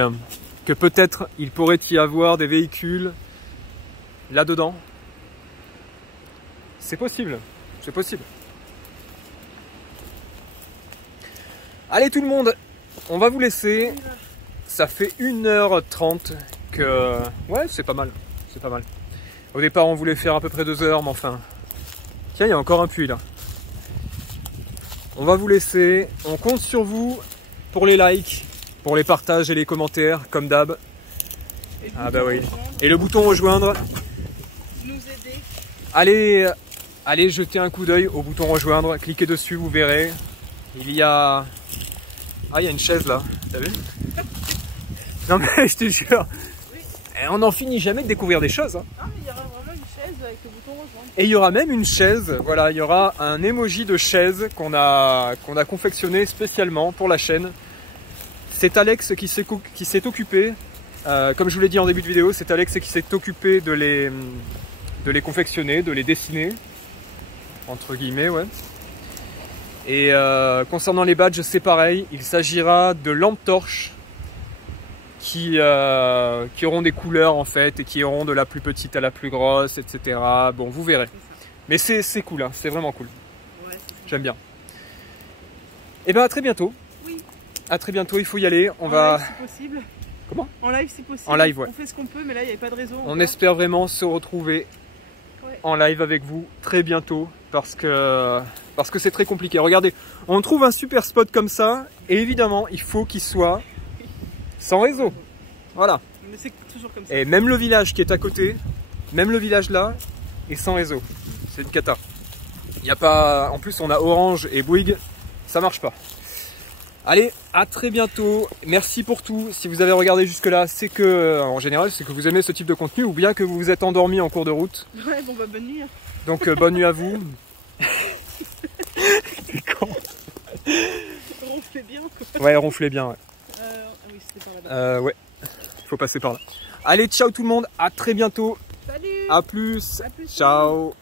que peut-être il pourrait y avoir des véhicules là-dedans. C'est possible, c'est possible. Allez tout le monde, on va vous laisser. Ça fait 1h30 que... Ouais, c'est pas mal, c'est pas mal. Au départ, on voulait faire à peu près 2 heures, mais enfin... Tiens, il y a encore un puits là. On va vous laisser, on compte sur vous pour les likes, pour les partages et les commentaires, comme d'hab. Ah bah oui. Et le bouton rejoindre. Nous aider. Allez jeter un coup d'œil au bouton rejoindre, cliquez dessus, vous verrez. Il y a... Ah, il y a une chaise là, t'as vu? Non mais je te jure, oui. On n'en finit jamais de découvrir des choses. Hein. Ah mais il y aura vraiment une chaise avec le bouton rejoindre. Et il y aura même une chaise, voilà, il y aura un emoji de chaise qu'on a confectionné spécialement pour la chaîne. C'est Alex qui s'est occupé, comme je vous l'ai dit en début de vidéo, c'est Alex qui s'est occupé de les confectionner, de les dessiner, entre guillemets, ouais. Et concernant les badges, c'est pareil, il s'agira de lampes torches qui auront des couleurs en fait, et qui auront de la plus petite à la plus grosse, etc. Bon, vous verrez. Mais c'est cool, hein, c'est vraiment cool. Ouais, j'aime bien. Et bien à très bientôt. Oui. À très bientôt, il faut y aller. On en va... live si possible. Comment? En live si possible. En live, ouais. On fait ce qu'on peut, mais là il n'y avait pas de réseau. On espère vraiment se retrouver en live avec vous très bientôt parce que c'est très compliqué. Regardez, on trouve un super spot comme ça et évidemment il faut qu'il soit sans réseau. Voilà. Mais c'est toujours comme ça. Et même le village qui est à côté, même le village là, est sans réseau. C'est une cata. Il y a pas... En plus on a Orange et Bouygues, ça marche pas. Allez, à très bientôt. Merci pour tout. Si vous avez regardé jusque-là, c'est que, en général, c'est que vous aimez ce type de contenu ou bien que vous vous êtes endormi en cours de route. Ouais, bon bah bonne nuit. Donc bonne nuit à vous. T'es con. Ronflez bien quoi. Ouais, ronflez bien. Ouais. Ah oui, c'était par là-bas. Ouais, il faut passer par là. Allez, ciao tout le monde. À très bientôt. Salut. À plus. À plus. Ciao.